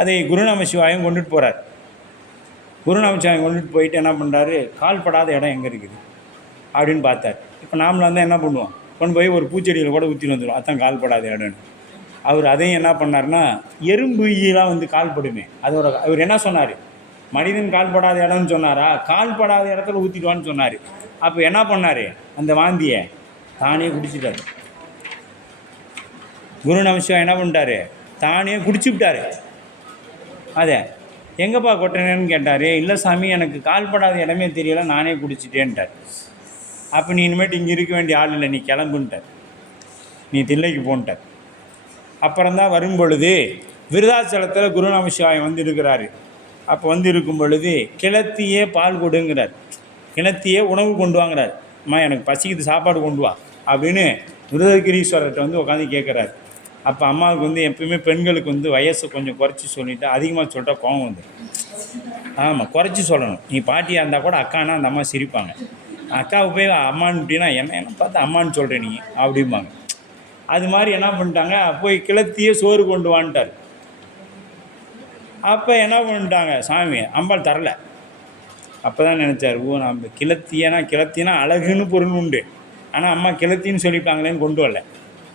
அதை குரு நமசிவாயம் கொண்டுட்டு போகிறார். குரு நமசிவாயம் கொண்டுட்டு போயிட்டு என்ன பண்ணுறாரு? கால்படாத இடம் எங்கே இருக்குது அப்படின்னு பார்த்தார். இப்போ நாமளாக இருந்தால் என்ன பண்ணுவோம்? கொண்டு போய் ஒரு பூச்செடியில் கூட ஊற்றி வந்துடுவோம், அதுதான் கால்படாத இடம்னு. அவர் அதையும் என்ன பண்ணார்னா, எறும்பு ஈலாம் கால்படுமே அதோட அவர் என்ன சொன்னார்? மனிதன் கால்படாத இடம்னு சொன்னாரா? கால்படாத இடத்துல ஊற்றிடுவான்னு சொன்னார். அப்போ என்ன பண்ணார்? அந்த வாந்தியை தானே குடிச்சிட்டார். குரு நமசிவாய் என்ன பண்ணிட்டாரு, தானே குடிச்சுவிட்டார். அதை எங்கப்பா கொட்டினேன்னு கேட்டார். இல்லை சாமி, எனக்கு கால்படாத இடமே தெரியலை, நானே குடிச்சிட்டேன்ட்டார். அப்போ நீ இனிமேட்டு இங்கே இருக்க வேண்டிய ஆள் இல்லை, நீ கிளம்புன்ட்டார், நீ தில்லைக்கு போன்ட்டார். அப்புறம்தான் வரும் பொழுது விருதாச்சலத்தில் குரு நமசிவாயம் வந்து இருக்கிறாரு. அப்போ வந்து இருக்கும் பொழுது கிளத்தியே பால் கொடுங்கிறார், கிளத்தியே உணவு கொண்டு வாங்கிறார். அம்மா எனக்கு பசிக்குது, சாப்பாடு கொண்டு வா அப்படின்னு விருதகிரீஸ்வரர்கிட்ட வந்து உட்காந்து கேட்குறாரு. அப்போ அம்மாவுக்கு வந்து எப்பயுமே பெண்களுக்கு வந்து வயசு கொஞ்சம் குறைச்சி சொல்லிவிட்டு அதிகமாக சொல்லிட்டா கோவம் வந்து, ஆமாம் குறைச்சி சொல்லணும். நீ பாட்டியாக இருந்தால் கூட அக்கானா அந்த அம்மா சிரிப்பாங்க. அக்காவை போய் அம்மான்னு அப்படின்னா என்ன பார்த்து அம்மான்னு சொல்கிறேன் நீ அப்படிம்பாங்க. அது மாதிரி என்ன பண்ணிட்டாங்க, போய் கிளத்தியே சோறு கொண்டு வான்ட்டார். அப்போ என்ன பண்ணிட்டாங்க, சாமி அம்பாள் தரல. அப்போ தான் நினச்சார், ஓ நம்ம கிளத்தினா அழகுன்னு பொருள் உண்டு, ஆனால் அம்மா கிளத்தின்னு சொல்லிப்பாங்களேன்னு கொண்டு வரல.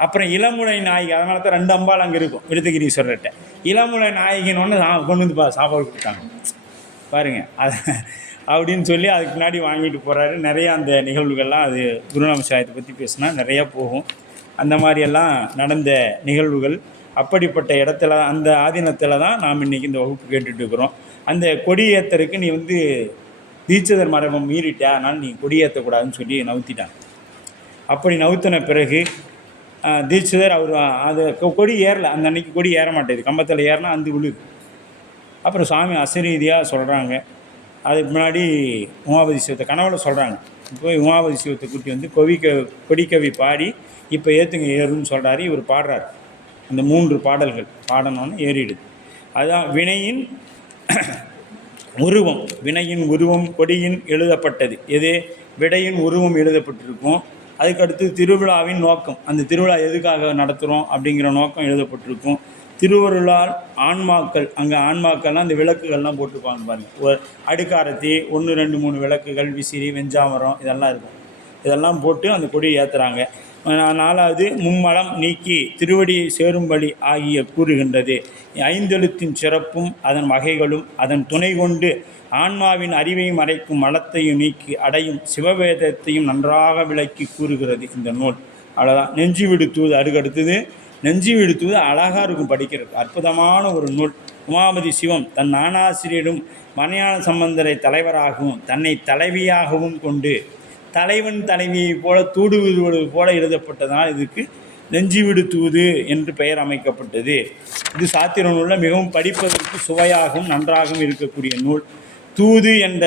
அப்புறம் இளமுலை நாயகி, அதனால தான் 2 அம்பாள் அங்கே இருக்கும் விருத்தகிரீஸ்வரர்கிட்ட. இளமுலை நாயகின்னு கொண்டு வந்து சாப்பாடு கொடுத்தாங்க பாருங்கள் அது அப்படின்னு சொல்லி அதுக்கு முன்னாடி வாங்கிட்டு போகிறாரு. நிறையா அந்த நிகழ்வுகள்லாம், அது குரு நமசிவாயத்தை பற்றி பேசினா நிறையா போகும். அந்த மாதிரியெல்லாம் நடந்த நிகழ்வுகள். அப்படிப்பட்ட இடத்துல, அந்த ஆதீனத்தில் தான் நாம் இன்றைக்கி இந்த வகுப்பு கேட்டுட்டு இருக்கிறோம். அந்த கொடியேற்றருக்கு நீ வந்து தீட்சிதர் மரபம் மீறிட்ட, அதனால் நீ கொடியேற்றக்கூடாதுன்னு சொல்லி நவுத்திட்டாங்க. அப்படி நவுத்தின பிறகு தீட்சிதர் அவர் அது கொடி ஏறலை. அந்த அன்றைக்கி கொடி ஏற மாட்டேது, கம்பத்தில் ஏறினா அந்த விழுது. அப்புறம் சாமி அசரீதியாக சொல்கிறாங்க. அதுக்கு முன்னாடி உமாபதி சிவத்தை கனவுல சொல்கிறாங்க. போய் உமாபதி சிவத்தை கூட்டி வந்து கொடிக்கவி பாடி இப்போ ஏற்றுங்க ஏறுன்னு சொல்கிறாரு. இவர் பாடுறார். அந்த 3 பாடல்கள் பாடணுன்னு ஏறிடுது. அதுதான் வினையின் உருவம். வினையின் உருவம் கொடியின் எழுதப்பட்டது. எது? விடையின் உருவம் எழுதப்பட்டிருக்கும். அதுக்கடுத்து திருவிழாவின் நோக்கம், அந்த திருவிழா எதுக்காக நடத்துகிறோம் அப்படிங்கிற நோக்கம் எழுதப்பட்டிருக்கும். திருவருளால் ஆன்மாக்கள், அங்கே ஆன்மாக்கள்லாம் அந்த விளக்குகள்லாம் போட்டுப்பாங்க பாருங்கள். ஒரு அடுக்காரத்தி 1 2 3 விளக்குகள், விசிறி, வெஞ்சாமரம் இதெல்லாம் இருக்கும். இதெல்லாம் போட்டு அந்த கொடியை ஏற்றுறாங்க. 4வது மும்மலம் நீக்கி திருவடியை சேரும்படி ஆகிய கூறுகின்றது. 5 எழுத்தின் சிறப்பும் அதன் வகைகளும் அதன் துணை கொண்டு ஆன்மாவின் அறிவையும் மறைக்கும் மலத்தையும் நீக்கி அடையும் சிவவேதத்தையும் நன்றாக விளக்கி கூறுகிறது இந்த நூல். அவ்வளோதான். நெஞ்சு விடுத்துவது. அதுக்கடுத்தது நெஞ்சு விடுத்துவது அழகாக இருக்கும் படிக்கிறது. அற்புதமான ஒரு நூல். உமாபதி சிவம் தன் ஞானாசிரியரும் மணியான சம்பந்தரை தலைவராகவும் தன்னை தலைவியாகவும் கொண்டு தலைவன் தலைவியை போல தூடுவது போல எழுதப்பட்டதனால் இதுக்கு நெஞ்சு விடுத்துவது என்று பெயர் அமைக்கப்பட்டது. இது சாத்திர நூலில் மிகவும் படிப்பதற்கு சுவையாகவும் நன்றாகவும் இருக்கக்கூடிய நூல். தூது என்ற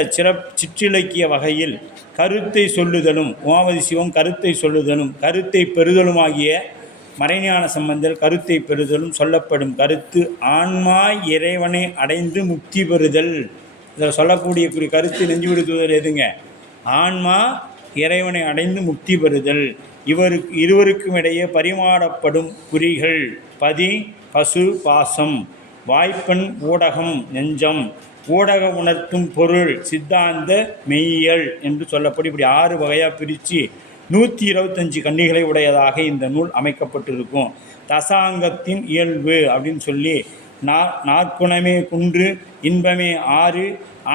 சிற்றிலக்கிய வகையில் கருத்தை சொல்லுதலும், உமாபதி சிவம் கருத்தை சொல்லுதலும் கருத்தை பெறுதலுமாகிய மறைஞான சம்பந்தர் கருத்தை பெறுதலும் சொல்லப்படும் கருத்து ஆன்மா இறைவனை அடைந்து முக்தி பெறுதல். இதில் சொல்லக்கூடிய கருத்து நெஞ்சு விடுத்துவதில் எதுங்க? ஆன்மா இறைவனை அடைந்து முக்தி பெறுதல். இருவருக்கும் இடையே பரிமாறப்படும் குறிகள் பதி, பசு, பாசம், வாய்ப்பெண், ஊடகம், நெஞ்சம், ஊடக உணர்த்தும் பொருள், சித்தாந்த, மெய்யியல் என்று சொல்லப்படும். இப்படி 6 வகையாக பிரித்து 125 கன்னிகளை உடையதாக இந்த நூல் அமைக்கப்பட்டிருக்கும். தசாங்கத்தின் இயல்பு அப்படின்னு சொல்லி நாற்குணமே குன்று, இன்பமே 6,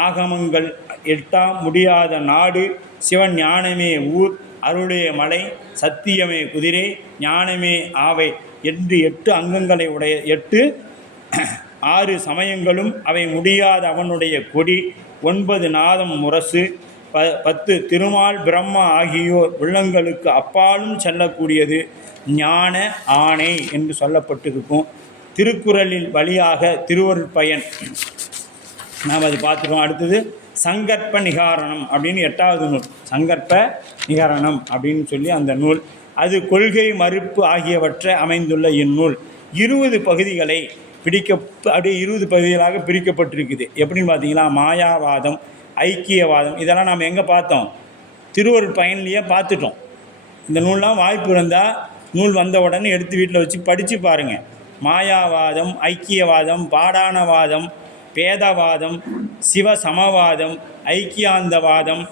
ஆகமங்கள் 8 முடியாத நாடு, சிவன் ஞானமே ஊர், அருளே மலை, சத்தியமே குதிரை, ஞானமே ஆவை என்று 8 அங்கங்களை உடைய 6 சமயங்களும் அவை முடியாத அவனுடைய கொடி, 9 நாதம் முரசு, 10 திருமால் பிரம்மா ஆகியோர் உள்ளங்களுக்கு அப்பாலும் செல்லக்கூடியது ஞான ஆணை என்று சொல்லப்பட்டிருக்கும். திருக்குறளில் வழியாக திருவருட் பயன் நாம் அது பார்த்துருக்கோம். அடுத்தது சங்கற்ப நிகாரணம் அப்படின்னு 8வது நூல். சங்கற்ப நிகாரணம் அப்படின்னு சொல்லி அந்த நூல். அது கொள்கை மறுப்பு ஆகியவற்றை அமைந்துள்ள இந்நூல் 20 பகுதிகளை அப்படியே 20 பகுதிகளாக பிரிக்கப்பட்டிருக்குது. எப்படின்னு பார்த்தீங்கன்னா, மாயாவாதம், ஐக்கியவாதம், இதெல்லாம் நாம் எங்கே பார்த்தோம்? திருவருட் பயன்லேயே பார்த்துட்டோம். இந்த நூல்லாம் வாய்ப்பு இருந்தால் நூல் வந்த உடனே எடுத்து வீட்டில் வச்சு படித்து பாருங்கள். மாயாவாதம், ஐக்கியவாதம், பாடானவாதம், பேதவாதம், சிவசமவாதம், ஐக்கியாந்தவாதம்,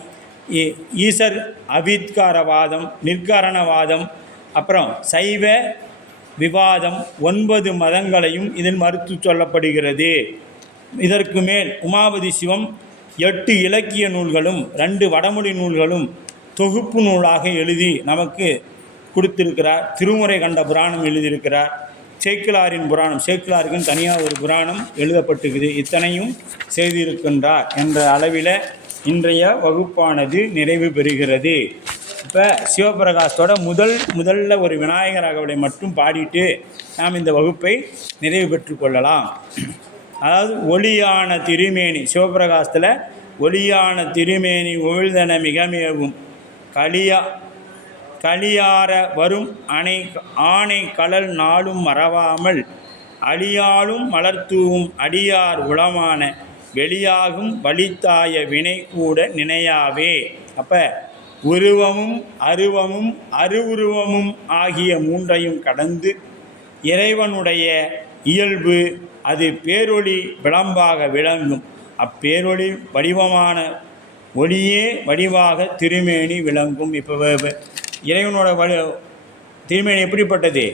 ஈசர் அவித்காரவாதம், நிர்கரணவாதம், அப்புறம் சைவ விவாதம், 9 மதங்களையும் இதில் மறுத்து சொல்லப்படுகிறது. இதற்கு மேல் உமாபதி சிவம் 8 இலக்கிய நூல்களும் 2 வடமொழி நூல்களும் தொகுப்பு நூலாக எழுதி நமக்கு கொடுத்திருக்கிறார். திருமுறை கண்ட புராணம் எழுதியிருக்கிறார். சேக்கிழாரின் புராணம், சேக்கிழாருக்குன்னு தனியாக ஒரு புராணம் எழுதப்பட்டிருக்குது. இத்தனையும் செய்திருக்கின்றார் என்ற அளவில் இன்றைய வகுப்பானது நிறைவு பெறுகிறது. இப்போ சிவபிரகாசத்தோட முதல்ல ஒரு விநாயகர் அகவலை மட்டும் பாடிட்டு நாம் இந்த வகுப்பை நிறைவு பெற்றுக்கொள்ளலாம். அதாவது ஒளியான திருமேனி, சிவபிரகாசத்தில் ஒளியான திருமேனி ஒழுதன மிகமேவும் களியார வரும் ஆணை கடல் நாளும் மறவாமல் அழியாலும் மலர்த்தூவும் அடியார் உளமான வெளியாகும் வலித்தாய வினை கூட நினையாவே. அப்போ உருவமும் அருவமும் அருவுருவமும் ஆகிய மூன்றையும் கடந்து இறைவனுடைய இயல்பு அது பேரொளி விளம்பாக விளங்கும். அப்பேரொளி வடிவமான ஒளியே வடிவாக திருமேனி விளங்கும். இப்போ இறைவனோட திருமேனி எப்படிப்பட்டது?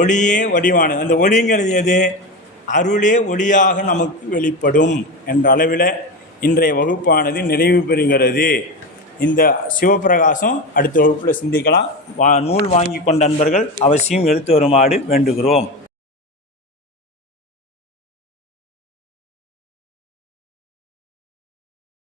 ஒளியே வடிவானது. அந்த ஒளிங்கிறது எது? அருளே ஒளியாக நமக்கு வெளிப்படும் என்ற அளவில் இன்றைய வகுப்பானது நிறைவு பெறுகிறது. இந்த சிவபிரகாசம் அடுத்த வகுப்பில் சிந்திக்கலாம். நூல் வாங்கி கொண்ட நண்பர்கள் அவசியம் எடுத்து வருமாறு வேண்டுகிறோம்.